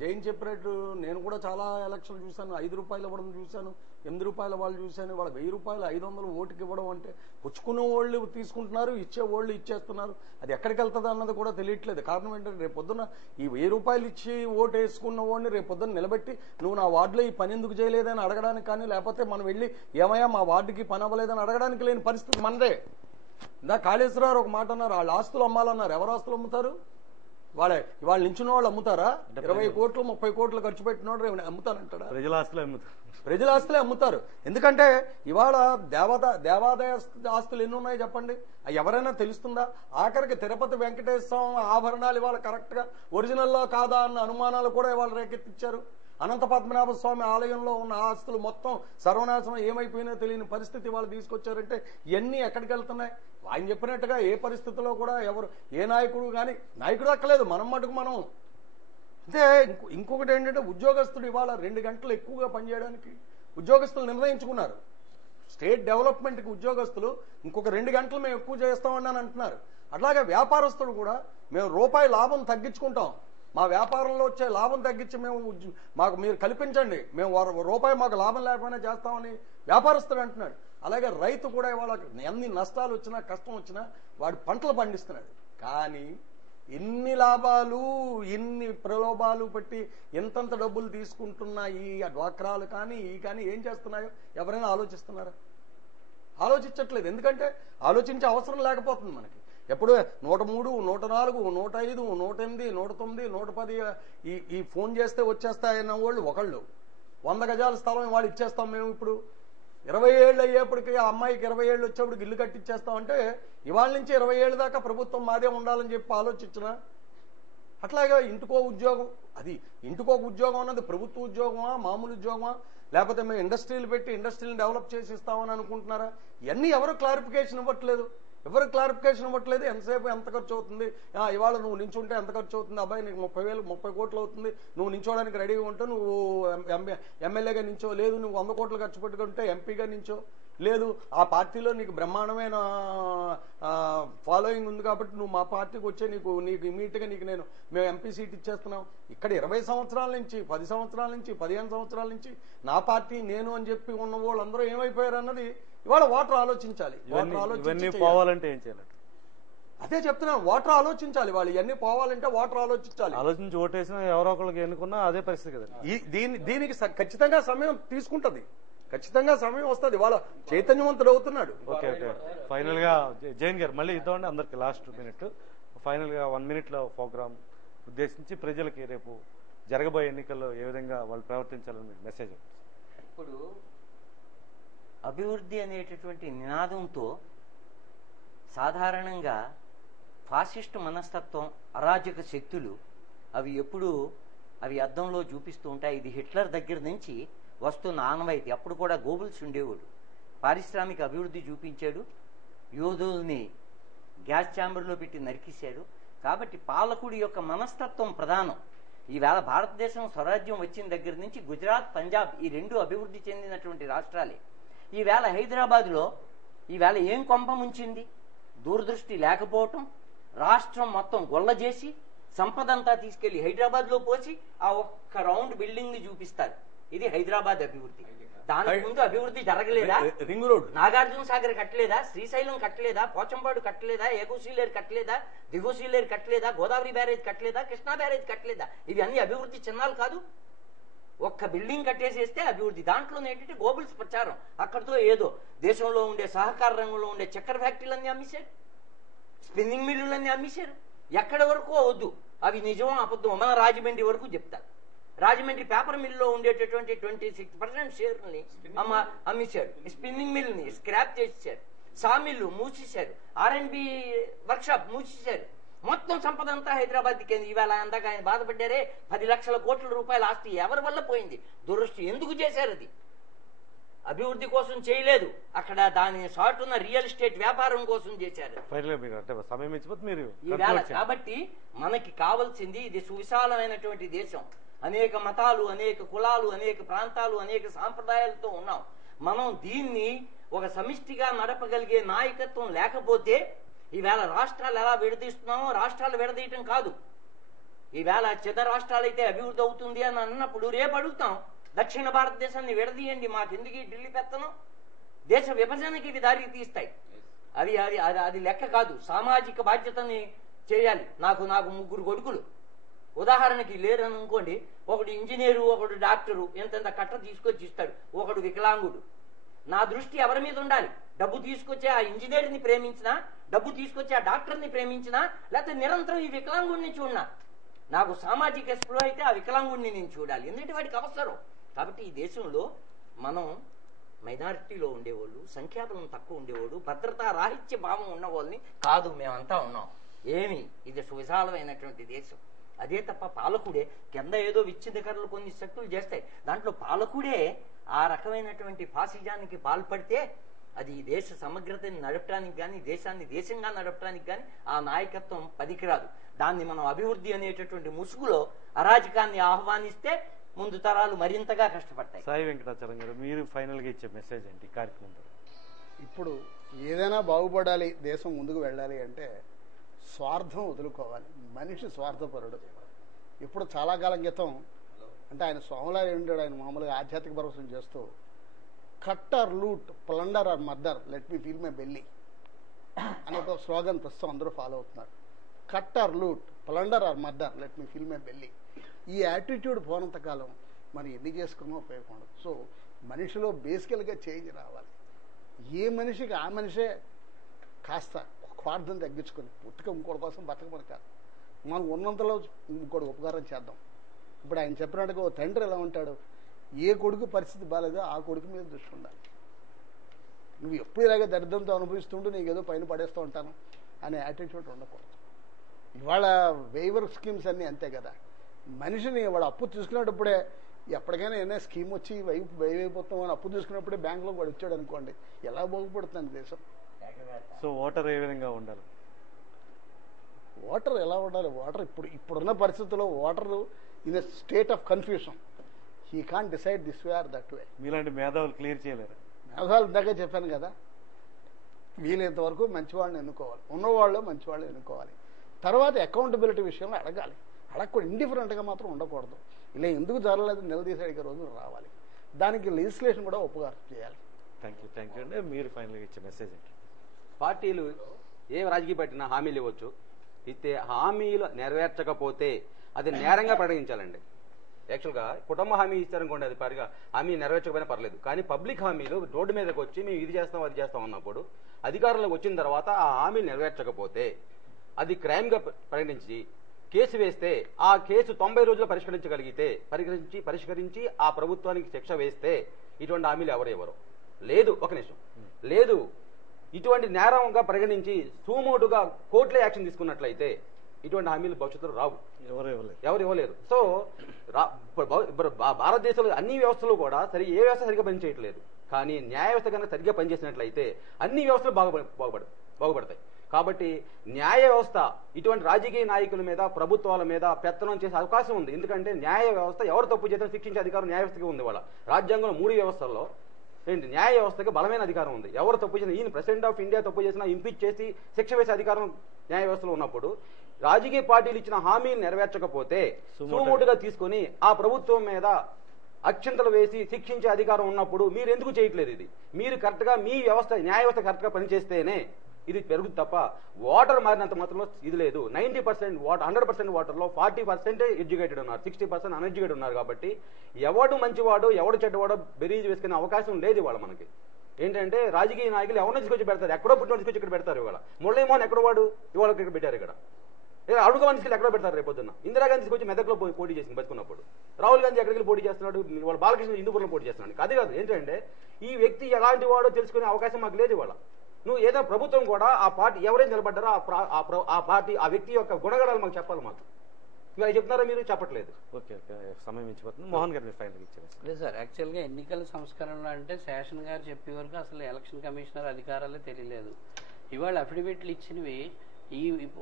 జైన్ చెప్పినట్టు నేను కూడా చాలా ఎలక్షన్లు చూశాను. 5 రూపాయలు ఇవ్వడం చూశాను, 8 రూపాయల వాళ్ళు చూశాను. వాళ్ళ 1000 రూపాయలు 500 ఓటుకి ఇవ్వడం అంటే పుచ్చుకునే వాళ్ళు తీసుకుంటున్నారు, ఇచ్చే వాళ్ళు ఇచ్చేస్తున్నారు. అది ఎక్కడికి వెళ్తుంది అన్నది కూడా తెలియట్లేదు. కారణం ఏంటంటే రేపు పొద్దున్న ఈ 1000 రూపాయలు ఇచ్చి ఓటు వేసుకున్న వాడిని రేపు పొద్దున్న నిలబెట్టి నువ్వు నా వార్డులో ఈ పని ఎందుకు చేయలేదని అడగడానికి కానీ, లేకపోతే మనం వెళ్ళి ఏమయ్యా మా వార్డుకి పని అవ్వలేదని అడగడానికి లేని పరిస్థితి మనదే. ఇందా కాళేశ్వరరావు ఒక మాట అన్నారు, వాళ్ళ ఆస్తులు అమ్మాలన్నారు. ఎవరు ఆస్తులు అమ్ముతారు? ఇవాళ నించున్న వాళ్ళు అమ్ముతారా? 20 కోట్లు 30 కోట్లు ఖర్చు పెట్టినోడు అమ్ముతానంటాడా? ప్రజల ఆస్తులే అమ్ముతారు. ఎందుకంటే ఇవాళ దేవాదాయ ఆస్తులు ఎన్ని ఉన్నాయి చెప్పండి, అవి ఎవరైనా తెలుస్తుందా? ఆఖరికి తిరుపతి వెంకటేశ్వర స్వామి ఆభరణాలు ఇవాళ కరెక్ట్ గా ఒరిజినల్లో కాదా అన్న అనుమానాలు కూడా ఇవాళ రేకెత్తిచ్చారు. అనంత పద్మనాభ స్వామి ఆలయంలో ఉన్న ఆస్తులు మొత్తం సర్వనాశనం ఏమైపోయినా తెలియని పరిస్థితి వాళ్ళు తీసుకొచ్చారంటే ఇవన్నీ ఎక్కడికి వెళ్తున్నాయి? ఆయన చెప్పినట్టుగా ఏ పరిస్థితిలో కూడా ఎవరు ఏ నాయకుడు కానీ నాయకుడు అక్కలేదు, మనం మటుకు మనం. అంటే ఇంకొకటి ఏంటంటే ఉద్యోగస్తుడు ఇవాళ 2 గంటలు ఎక్కువగా పనిచేయడానికి ఉద్యోగస్తులు నిర్ణయించుకున్నారు. స్టేట్ డెవలప్మెంట్కి ఉద్యోగస్తులు ఇంకొక 2 గంటలు మేము ఎక్కువ చేస్తామని అని అంటున్నారు. అట్లాగే వ్యాపారస్తులు కూడా మేము రూపాయి లాభం తగ్గించుకుంటాం, మా వ్యాపారంలో వచ్చే లాభం తగ్గించి మాకు మీరు కల్పించండి, మేము రూపాయి మాకు లాభం లేకపోయినా చేస్తామని వ్యాపారస్తుడు అంటున్నాడు. అలాగే రైతు కూడా ఇవాళ ఎన్ని నష్టాలు వచ్చినా కష్టం వచ్చినా వాడు పంటలు పండిస్తున్నాడు. కానీ ఇన్ని లాభాలు ఇన్ని ప్రలోభాలు పెట్టి ఎంతంత డబ్బులు తీసుకుంటున్నా ఈ డ్వాక్రాలు కానీ ఏం చేస్తున్నాయో ఎవరైనా ఆలోచిస్తున్నారా? ఆలోచించట్లేదు. ఎందుకంటే ఆలోచించే అవసరం లేకపోతుంది మనకి. ఎప్పుడు 103, 104, 105, 108, 109, 110 ఈ ఫోన్ చేస్తే వచ్చేస్తాయన్న వాళ్ళు ఒకళ్ళు. 100 గజాల స్థలం వాళ్ళు ఇచ్చేస్తాం మేము. ఇప్పుడు 20 ఏళ్ళు అయ్యేప్పటికీ ఆ అమ్మాయికి 20 ఏళ్ళు వచ్చేప్పటికి ఇల్లు కట్టించేస్తామంటే ఇవాళ నుంచి 20 ఏళ్ళ దాకా ప్రభుత్వం మాదే ఉండాలని చెప్పి ఆలోచించిన. అట్లాగే ఇంటికో ఉద్యోగం, అది ఇంటికో ఉద్యోగం అన్నది ప్రభుత్వ ఉద్యోగమా మామూలు ఉద్యోగమా, లేకపోతే మేము ఇండస్ట్రీలు పెట్టి ఇండస్ట్రీని డెవలప్ చేసి ఇస్తామని అనుకుంటున్నారా? ఇవన్నీ ఎవరు క్లారిఫికేషన్ ఇవ్వట్లేదు. ఎంతసేపు ఎంత ఖర్చు అవుతుంది, ఇవాళ నువ్వు నించుంటే ఎంత ఖర్చు అవుతుంది, అబ్బాయి నీకు 30 కోట్లు అవుతుంది, నువ్వు నించోడానికి రెడీగా ఉంటే నువ్వు ఎమ్మెల్యేగా నించో, లేదు నువ్వు 100 కోట్లు ఖర్చు పెట్టుకుంటే ఎంపీగా నించో, లేదు ఆ పార్టీలో నీకు బ్రహ్మాండమైన ఫాలోయింగ్ ఉంది కాబట్టి నువ్వు మా పార్టీకి వచ్చే నీకు ఇమీడియట్ గా మేము ఎంపీ సీట్ ఇచ్చేస్తున్నాం. ఇక్కడ 20 సంవత్సరాల నుంచి 10 సంవత్సరాల నుంచి 15 సంవత్సరాల నుంచి నా పార్టీ నేను అని చెప్పి ఉన్న వాళ్ళందరూ ఏమైపోయారు అన్నది ఇవాళ ఓటర్ ఆలోచించాలి. ఇవన్నీ పోవాలంటే ఏం చేయాలి? అదే చెప్తున్నాను, ఓటర్ ఆలోచించాలి. వాళ్ళు ఇవన్నీ పోవాలంటే ఓటర్ ఆలోచించాలి. ఆలోచించి ఓటేసినా ఎవరో ఒకరికి ఎన్నుకున్నా అదే పరిస్థితి కదా. దీనికి ఖచ్చితంగా సమయం తీసుకుంటది, ఖచ్చితంగా సమయం వస్తుంది. వాళ్ళ చైతన్యవంతుడు అవుతున్నాడు. Okay okay. ఫైనల్ గా జైన్ గారు మళ్ళీ ఇద్దామండి అందరికి లాస్ట్ మినిట్. ఫైనల్ గా 1 minute లో ప్రోగ్రామ్ ఉద్దేశించి ప్రజలకి రేపు జరగబోయే ఎన్నికల్లో ఏ విధంగా వాళ్ళు ప్రవర్తించాలని మెసేజ్. ఇప్పుడు అభివృద్ధి అనేటటువంటి నినాదంతో సాధారణంగా ఫాసిస్టు మనస్తత్వం, అరాజక శక్తులు అవి అద్దంలో చూపిస్తూ ఉంటాయి. ఇది హిట్లర్ దగ్గర నుంచి వస్తున్న ఆనవాయితీ. అప్పుడు కూడా గోబుల్స్ ఉండేవాడు, పారిశ్రామిక అభివృద్ధి చూపించాడు, యోధుల్ని గ్యాస్ ఛాంబర్లో పెట్టి నరికేశాడు. కాబట్టి పాలకుడి యొక్క మనస్తత్వం ప్రధానం. ఈవేళ భారతదేశం స్వరాజ్యం వచ్చిన దగ్గర నుంచి గుజరాత్, పంజాబ్ ఈ 2 అభివృద్ధి చెందినటువంటి రాష్ట్రాలే. ఈవేళ హైదరాబాద్లో ఈవేళ ఏం కొంప ముంచింది? దూరదృష్టి లేకపోవటం, రాష్ట్రం మొత్తం గొల్ల చేసి సంపదంతా తీసుకెళ్లి హైదరాబాద్లో పోసి ఆ ఒక్క రౌండ్ బిల్డింగ్ ని చూపిస్తారు. ఇది హైదరాబాద్ అభివృద్ధి. దానికి ముందు అభివృద్ధి జరగలేదా? రింగ్ రోడ్, నాగార్జున సాగర్ కట్టలేదా? శ్రీశైలం కట్టలేదా? పోచంపాడు కట్టలేదా? ఎగుసీలేరు కట్టలేదా? దిగుసీలేరు కట్టలేదా? గోదావరి బ్యారేజ్ కట్టలేదా? కృష్ణా బ్యారేజ్ కట్టలేదా? ఇవి అన్ని అభివృద్ధి చిహ్నాలు కాదు. ఒక్క బిల్డింగ్ కట్టేసేస్తే అభివృద్ధి. దాంట్లోనే ఏంటంటే గోబుల్స్ ప్రచారం. అక్కడితో ఏదో దేశంలో ఉండే సహకార రంగంలో ఉండే చక్కెర ఫ్యాక్టరీలన్నీ అమ్మేశారు, స్పిన్నింగ్ మిల్లులన్నీ అమ్మేశారు. ఎక్కడి వరకు వద్దు, అవి నిజం అబద్ధం మన రాజమండ్రి వరకు చెప్తారు. రాజమండ్రి పేపర్ మిల్లో ఉండేటటువంటి 26% షేర్ని అమ్మేశారు. స్పిన్నింగ్ మిల్ని స్క్రాప్ చేసేశారు, సా మిల్లు మూసేశారు, R&B వర్క్షాప్ మూసేశారు. మొత్తం సంపద అంతా హైదరాబాద్ దిక్కింది. ఇవాళ అందాక ఆయన బాధపడ్డారే, 10 లక్షల కోట్ల రూపాయల ఆస్తి ఎవరి వల్ల పోయింది? దురదృష్టి. ఎందుకు చేశారు? అది అభివృద్ధి కోసం చేయలేదు, అక్కడ దాని సాటున్న రియల్ ఎస్టేట్ వ్యాపారం కోసం చేశారు. ఈవేళ కాబట్టి మనకి కావాల్సింది, ఇది సువిశాలమైనటువంటి దేశం, అనేక మతాలు, అనేక కులాలు, అనేక ప్రాంతాలు, అనేక సాంప్రదాయాలతో ఉన్నాం. మనం దీన్ని ఒక సమిష్టిగా నడపగలిగే నాయకత్వం లేకపోతే ఈవేళ రాష్ట్రాలు ఎలా విడదీస్తున్నామో, రాష్ట్రాలు విడదీయటం కాదు. ఈవేళ చిన్న రాష్ట్రాలైతే అభివృద్ధి అవుతుంది అని అన్నప్పుడు రేపు అడుగుతాం, దక్షిణ భారతదేశాన్ని విడదీయండి, మాకెందుకు ఢిల్లీ పెత్తనం? దేశ విభజనకి ఇవి దారి తీస్తాయి. అది లెక్క కాదు. సామాజిక బాధ్యతని చేయాలి. నాకు 3 కొడుకులు ఉదాహరణకి లేరని అనుకోండి, ఒకడు ఇంజనీరు, ఒకడు డాక్టరు, ఎంతెంత కట్ట తీసుకొచ్చి ఇస్తాడు, ఒకడు వికలాంగుడు. నా దృష్టి ఎవరి మీద ఉండాలి? డబ్బు తీసుకొచ్చే ఆ ఇంజనీర్ని ప్రేమించినా, డబ్బు తీసుకొచ్చే ఆ డాక్టర్ని ప్రేమించినా, లేకపోతే నిరంతరం ఈ వికలాంగుడిని చూడనా? నాకు సామాజిక స్పృహ అయితే ఆ వికలాంగుడిని నేను చూడాలి, ఎందుకంటే వాడికి అవసరం. కాబట్టి ఈ దేశంలో మనం మైనారిటీలో ఉండేవాళ్ళు, సంఖ్యాబలం తక్కువ ఉండేవాళ్ళు, భద్రతా రాహిత్య భావం ఉన్న వాళ్ళని కాదు, మేమంతా ఉన్నాం. ఇది సువిశాలమైనటువంటి దేశం. అదే తప్ప పాలకుడే కింద ఏదో విచ్ఛిన్నకరలు కొన్ని శక్తులు చేస్తాయి. దాంట్లో పాలకుడే ఆ రకమైనటువంటి ఫాసిజానికి పాల్పడితే అది ఈ దేశ సమగ్రతని నడపడానికి కానీ, దేశాన్ని దేశంగా నడపడానికి కానీ ఆ నాయకత్వం పనికిరాదు. దాన్ని మనం అభివృద్ధి అనేటటువంటి ముసుగులో అరాజకాన్ని ఆహ్వానిస్తే ముందు తరాలు మరింతగా కష్టపడతాయి. సాయి వెంకటాచలం గారు, మీరు ఫైనల్ గా ఇచ్చే మెసేజ్ ఏంటి కార్యక్రమం? ఇప్పుడు ఏదైనా బాగుపడాలి, దేశం ముందుకు వెళ్ళాలి అంటే స్వార్థం వదులుకోవాలి. మనిషి స్వార్థపరుడు. ఇప్పుడు చాలా కాలం క్రితం, అంటే ఆయన స్వాములా ఉండాడు, ఆయన మామూలుగా ఆధ్యాత్మిక ప్రవచనం చేస్తూ cut or loot, plunder or murder, let me feel my belly అనే ఒక స్లోగన్ ప్రస్తుతం అందరూ ఫాలో అవుతున్నారు. Cut or loot, plunder or murder, let me feel my belly. ఈ యాటిట్యూడ్ పోనంతకాలం మనం ఎన్ని చేసుకున్నా ఉపయోగపడదు. సో మనిషిలో బేసికల్గా చేంజ్ రావాలి. ఏ మనిషికి ఆ మనిషే కాస్త స్వార్థం తగ్గించుకొని పుట్టుక ఇంకోటి కోసం బతకమని కాదు, మనం ఉన్నంతలో ఇంకోటి ఉపకారం చేద్దాం. ఇప్పుడు ఆయన చెప్పినట్టుగా ఓ తండ్రి ఎలా ఉంటాడు, ఏ కొడుకు పరిస్థితి బాగాలేదో ఆ కొడుకు మీద దృష్టి ఉండాలి. నువ్వు ఎప్పుడు ఇలాగే దరిద్రంతో అనుభవిస్తుంటూ నీకేదో పైన పడేస్తూ ఉంటాను అనే యాటిట్యూడ్ ఉండకూడదు. ఇవాళ వేవర్ స్కీమ్స్ అన్నీ అంతే కదా. మనిషిని వాడు అప్పు తీసుకునేటప్పుడే ఎప్పటికైనా ఏదైనా స్కీమ్ వచ్చి వైపోతాం అని అప్పు తీసుకున్నప్పుడే బ్యాంకులో వాడు వచ్చాడు అనుకోండి, ఎలా బాగుపడుతుంది దేశం. సో ఓటర్ ఏ విధంగా ఉండాలి? ఓటర్ ఎలా ఉండాలి? ఓటర్ ఇప్పుడున్న పరిస్థితుల్లో voter in a state of confusion. He can't decide this way or that way. మీలాంటి మేధావులు క్లియర్ చేయలేరు. మేధావులు ఇందాక చెప్పాను కదా, వీలైనంత వరకు మంచివాళ్ళని ఎన్నుకోవాలి, ఉన్నవాళ్ళు మంచివాళ్ళు ఎన్నుకోవాలి. తర్వాత అకౌంటబిలిటీ విషయంలో అడగాలి, అడగకూడదు, ఇండిఫరెంట్గా మాత్రం ఉండకూడదు. ఇలా ఎందుకు జరగలేదు నిలదీసి అడిగే రోజులు రావాలి. దానికి లెజిస్లేషన్ కూడా ఉపకారం చేయాలి. థ్యాంక్ యూ అండి. మీరు ఫైనల్గా ఇచ్చే మెసేజ్ ఏంటి? పార్టీలు ఏ రాజకీయ పార్టీనా హామీలు ఇవ్వచ్చు, ఇస్తే హామీలు నెరవేర్చకపోతే అది నేరంగా పరిగణించాలండి. యాక్చువల్గా కుటుంబ హామీ ఇచ్చారనుకోండి, అది పరిగా హామీ నెరవేర్చకపోయినా పర్లేదు. కానీ పబ్లిక్ హామీలు రోడ్డు మీదకి వచ్చి మేము ఇది చేస్తాం అది చేస్తాం అన్నప్పుడు అధికారంలోకి వచ్చిన తర్వాత ఆ హామీలు నెరవేర్చకపోతే అది క్రైమ్గా పరిగణించి కేసు వేస్తే ఆ కేసు 90 రోజుల్లో పరిష్కరించి ఆ ప్రభుత్వానికి శిక్ష వేస్తే ఇటువంటి హామీలు ఎవరు లేదు. ఒక నిమిషం లేదు, ఇటువంటి నేరంగా పరిగణించి సుమోటుగా కోర్టులో యాక్షన్ తీసుకున్నట్లయితే ఇటువంటి హామీలు భవిష్యత్తులో రావు, ఎవరు ఇవ్వలేరు. సో భారతదేశంలో అన్ని వ్యవస్థలు కూడా ఏ వ్యవస్థ సరిగ్గా పనిచేయట్లేదు. కానీ న్యాయ వ్యవస్థ కన్నా సరిగ్గా పనిచేసినట్లయితే అన్ని వ్యవస్థలు బాగుపడతాయి. కాబట్టి న్యాయ వ్యవస్థ ఇటువంటి రాజకీయ నాయకుల మీద ప్రభుత్వాల మీద పెత్తనం చేసే అవకాశం ఉంది. ఎందుకంటే న్యాయ వ్యవస్థ ఎవరు తప్పు చేసినా శిక్షించే అధికారం న్యాయ వ్యవస్థకి ఉంది. వాళ్ళ రాజ్యాంగంలో 3 వ్యవస్థల్లో న్యాయ వ్యవస్థకి బలమైన అధికారం ఉంది. ఎవరు తప్పు చేసినా, ఈయన ప్రెసిడెంట్ ఆఫ్ ఇండియా తప్పు చేసినా ఇంపీచ్ చేసి శిక్ష వేసే అధికారం న్యాయ వ్యవస్థలో ఉన్నప్పుడు రాజకీయ పార్టీలు ఇచ్చిన హామీలు నెరవేర్చకపోతే సుమోటుగా తీసుకుని ఆ ప్రభుత్వం మీద అక్షంతలు వేసి శిక్షించే అధికారం ఉన్నప్పుడు మీరు ఎందుకు చేయట్లేదు? ఇది మీరు కరెక్ట్ గా మీ వ్యవస్థ న్యాయ వ్యవస్థ కరెక్ట్ గా పనిచేస్తేనే ఇది పెరుగుతుంది తప్ప ఓటర్ మారినంత మాత్రంలో ఇది లేదు. 90% 100% ఓటర్లో 40% ఎడ్యుకేటెడ్ ఉన్నారు, 60% అన్ఎడ్యుకేటెడ్ ఉన్నారు. కాబట్టి ఎవడు మంచివాడు ఎవడు చెడ్డవాడో బెరీజ్ వేసుకునే అవకాశం లేదు ఇవాళ మనకి. ఏంటంటే రాజకీయ నాయకులు ఎవరినో తీసుకొచ్చి పెడతారు, ఎక్కడో పుట్టిన తీసుకొచ్చి ఇక్కడ పెడతారు. ఇవాళ మురళీమోహన్ ఎక్కడ వాడు ఇవాళ ఇక్కడ పెట్టారు. ఇక్కడ అడుగు మనిషికి ఎక్కడో పెడతారు. రేపొద్దున్న ఇందిరాగాంధీ తీసుకొచ్చి మెదక్లో పోటీ చేసింది బతుకున్నప్పుడు. రాహుల్ గాంధీ ఎక్కడికి పోటీ చేస్తున్నాడు, వాళ్ళ బాలకృష్ణ హిందూపురంలో పోటీ చేస్తున్నాడు. అది కాదు, ఏంటంటే ఈ వ్యక్తి ఎలాంటి వాడో తెలుసుకునే అవకాశం మాకు లేదు ఇవాళ. నువ్వు ఏదో ప్రభుత్వం కూడా ఆ పార్టీ ఎవరైతే నిలబడ్డారో ఆ పార్టీ ఆ వ్యక్తి యొక్క గుణగణాలు మాకు చెప్పాలి. మాకు ఇవాళ చెప్తున్నారా? మీరు చెప్పట్లేదు. ఓకే, సమయం ఇచ్చిపోతుంది. మోహన్ గారు మీరు ఫైనల్ ఇచ్చారు. లేదు సార్, యాక్చువల్గా ఎన్నికల సంస్కరణలు అంటే శేషన్ గారు చెప్పే వరకు అసలు ఎలక్షన్ కమిషనర్ అధికారాలే తెలియలేదు. ఇవాళ అఫిడవిట్లు ఇచ్చినవి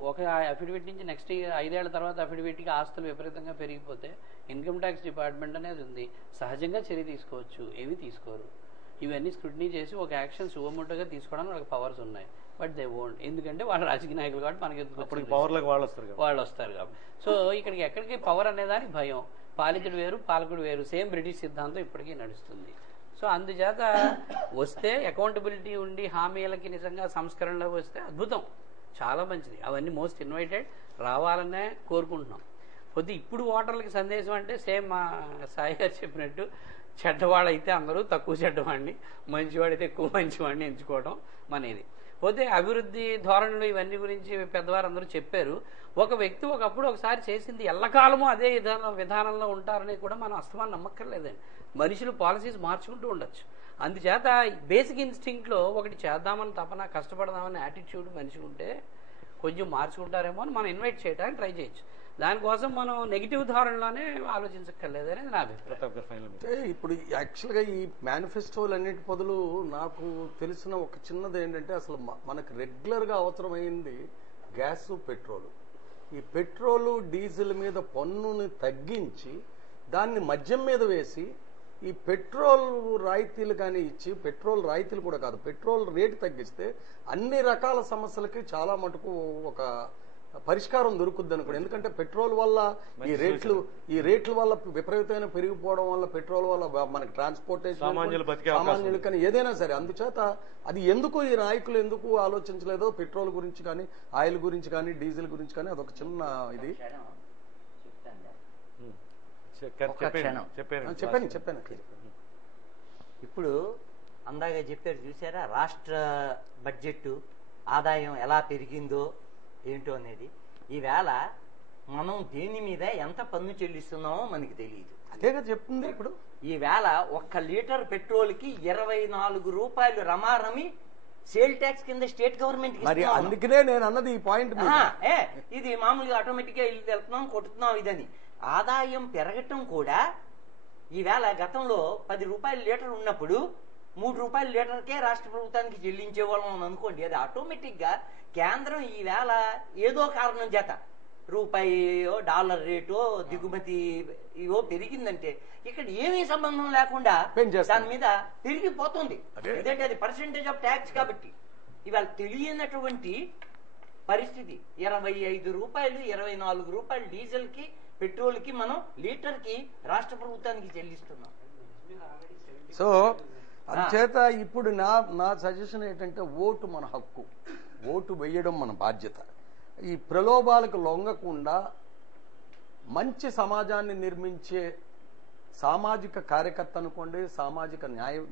ఒక అఫిడవిట్ నుంచి నెక్స్ట్ 5 ఏళ్ల తర్వాత అఫిడవిట్కి ఆస్తులు విపరీతంగా పెరిగిపోతే ఇన్కమ్ ట్యాక్స్ డిపార్ట్మెంట్ అనేది ఉంది, సహజంగా చర్య తీసుకోవచ్చు, ఏమీ తీసుకోరు. ఇవన్నీ స్క్రూటినీ చేసి ఒక యాక్షన్ సువముట్టుగా తీసుకోవడానికి వాళ్ళకి పవర్స్ ఉన్నాయి. బట్ దే వోంట్, ఎందుకంటే వాళ్ళ రాజకీయ నాయకులు కాబట్టి మనకి వాళ్ళు వస్తారు కాబట్టి. సో ఇక్కడికి ఎక్కడికి పవర్ అనేదానికి భయం. పాలితుడు వేరు పాలకుడు వేరు, సేమ్ బ్రిటిష్ సిద్ధాంతం ఇప్పటికీ నడుస్తుంది. సో అందుచేత వస్తే అకౌంటబిలిటీ ఉండి హామీలకి నిజంగా సంస్కరణలోకి వస్తే అద్భుతం, చాలా మంచిది. అవన్నీ మోస్ట్ ఇన్వైటెడ్ రావాలనే కోరుకుంటున్నాం. కొద్ది ఇప్పుడు ఓటర్లకి సందేశం అంటే సేమ్ మా సాయి గారు చెప్పినట్టు చెడ్డవాడైతే అందరూ తక్కువ చెడ్డవాడిని, మంచివాడైతే ఎక్కువ మంచివాడిని ఎంచుకోవడం అనేది. పోతే అభివృద్ధి ధోరణులు ఇవన్నీ గురించి పెద్దవారు అందరూ చెప్పారు. ఒక వ్యక్తి ఒకసారి చేసింది ఎల్లకాలము అదే విధానంలో ఉంటారని కూడా మనం అస్తమానం నమ్మక్కర్లేదండి. మనుషులు పాలసీస్ మార్చుకుంటూ ఉండొచ్చు. అందుచేత బేసిక్ ఇన్స్టింక్ట్లో ఒకటి చేద్దామని తపన, కష్టపడదామని యాటిట్యూడ్ మనిషి ఉంటే కొంచెం మార్చుకుంటారేమో అని మనం ఇన్వైట్ చేయడానికి ట్రై చేయొచ్చు. దానికోసం మనం నెగిటివ్ ధోరణిలోనే ఆలోచించక్కర్లేదనేది నా అభిప్రాయం. ఇప్పుడు యాక్చువల్గా ఈ మేనిఫెస్టోలు అన్నిటి బదులు నాకు తెలిసిన ఒక చిన్నది ఏంటంటే, అసలు మనకు రెగ్యులర్గా అవసరమైంది గ్యాసు, పెట్రోలు. ఈ పెట్రోలు డీజిల్ మీద పన్నుని తగ్గించి దాన్ని మద్యం మీద వేసి ఈ పెట్రోల్ రాయితీలు కానీ ఇచ్చి, పెట్రోల్ రాయితీలు కూడా కాదు, పెట్రోల్ రేటు తగ్గిస్తే అన్ని రకాల సమస్యలకి చాలా మటుకు ఒక పరిష్కారం దొరుకుద్ది అనుకోండి. ఎందుకంటే పెట్రోల్ వల్ల ఈ రేట్ల వల్ల విపరీతమైన పెరిగిపోవడం వల్ల, పెట్రోల్ వల్ల మనకి ట్రాన్స్పోర్టేషన్ సామాన్యులు కానీ ఏదైనా సరే, అందుచేత అది ఎందుకు ఈ నాయకులు ఎందుకు ఆలోచించలేదో పెట్రోల్ గురించి కానీ, ఆయిల్ గురించి కానీ, డీజిల్ గురించి కానీ, అదొక చిన్న ఇది. చెప్పాను. ఇప్పుడు అందాక చెప్పారు చూసారా, రాష్ట్ర బడ్జెట్ ఆదాయం ఎలా పెరిగిందో ఏంటో అనేది. ఈవేళ మనం దేని మీద ఎంత పన్ను చెల్లిస్తున్నామో మనకి తెలియదు. అదే కదా చెప్తుంది. ఇప్పుడు ఈవేళ 1 లీటర్ పెట్రోల్ కి 24 రూపాయలు రమారమి సేల్ ట్యాక్స్ కింద స్టేట్ గవర్నమెంట్. మరి అందుకనే నేను అన్నది ఈ పాయింట్. ఇది మామూలుగా ఆటోమేటిక్ గా ఇల్లు వెళ్తున్నాం కొట్టుతున్నాం ఇదని. ఆదాయం పెరగటం కూడా ఈవేళ గతంలో 10 రూపాయల లీటర్ ఉన్నప్పుడు 3 రూపాయల లీటర్కే రాష్ట్ర ప్రభుత్వానికి చెల్లించే వాళ్ళం అనుకోండి. అది ఆటోమేటిక్ గా కేంద్రం ఈవేళ ఏదో కారణం చేత రూపాయో డాలర్ రేటో దిగుమతి ఇవో పెరిగిందంటే ఇక్కడ ఏమీ సంబంధం లేకుండా దాని మీద పెరిగిపోతుంది. ఎందుకంటే అది పర్సెంటేజ్ ఆఫ్ ట్యాక్స్ కాబట్టి. ఇవాళ తెలియనటువంటి పరిస్థితి. 25 రూపాయలు 24 రూపాయలు డీజిల్కి పెట్రోల్కి మనం లీటర్కి రాష్ట్ర ప్రభుత్వానికి చెల్లిస్తున్నాం. సో అందుచేత ఇప్పుడు నా సజెషన్ ఏంటంటే ఓటు మన హక్కు, ఓటు వేయడం మన బాధ్యత. ఈ ప్రలోభాలకు లొంగకుండా మంచి సమాజాన్ని నిర్మించే సామాజిక కార్యకర్త అనుకోండి, సామాజిక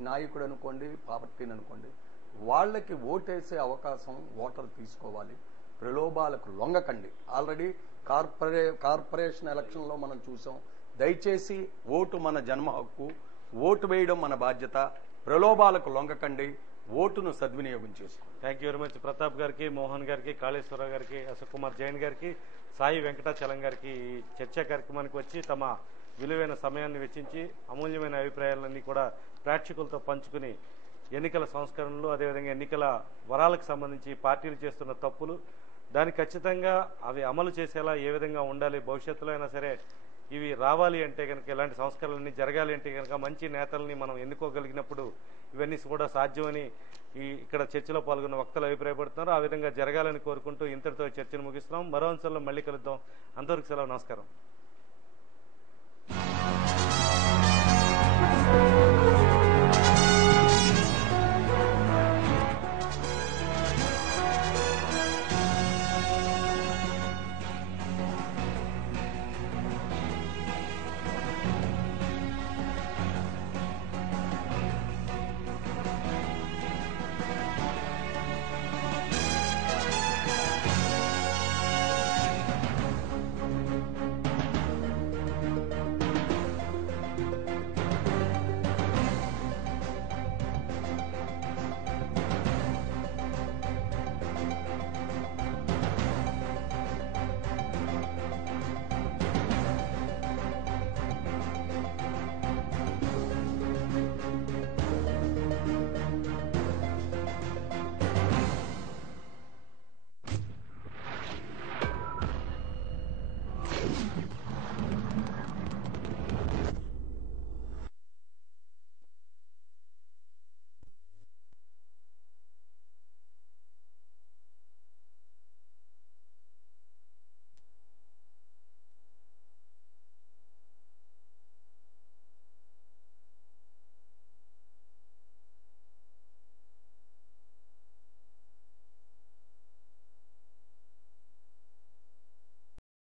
నాయకుడు అనుకోండి, పార్టీని అనుకోండి, వాళ్ళకి ఓటేసే అవకాశం ఓటర్లు తీసుకోవాలి. ప్రలోభాలకు లొంగకండి. ఆల్రెడీ కార్పొరేషన్ ఎలక్షన్లో మనం చూసాం. దయచేసి ఓటు మన జన్మ హక్కు, ఓటు వేయడం మన బాధ్యత. ప్రలోభాలకు లొంగకండి, ఓటును సద్వినియోగం చేసుకోండి. Thank you very much Pratap గారికి, మోహన్ గారికి, కాళేశ్వరరావు గారికి, అశోక్ కుమార్ జైన్ గారికి, సాయి వెంకటాచలం గారికి ఈ చర్చా కార్యక్రమానికి వచ్చి తమ విలువైన సమయాన్ని వెచ్చించి అమూల్యమైన అభిప్రాయాలన్నీ కూడా ప్రేక్షకులతో పంచుకుని ఎన్నికల సంస్కరణలు, అదేవిధంగా ఎన్నికల వరాలకు సంబంధించి పార్టీలు చేస్తున్న తప్పులు, దాన్ని ఖచ్చితంగా అవి అమలు చేసేలా ఏ విధంగా ఉండాలి, భవిష్యత్తులో అయినా సరే ఇవి రావాలి అంటే కనుక, ఇలాంటి సంస్కరణలన్నీ జరగాలి అంటే కనుక మంచి నేతల్ని మనం ఎన్నుకోగలిగినప్పుడు ఇవన్నీ కూడా సాధ్యమని ఇక్కడ చర్చలో పాల్గొన్న వక్తలు అభిప్రాయపడుతున్నారు. ఆ విధంగా జరగాలని కోరుకుంటూ ఇంతటితో చర్చను ముగిస్తున్నాం. మరో అంశంలో మళ్ళీ కలుద్దాం. అంతవరకు సెలవు. నమస్కారం.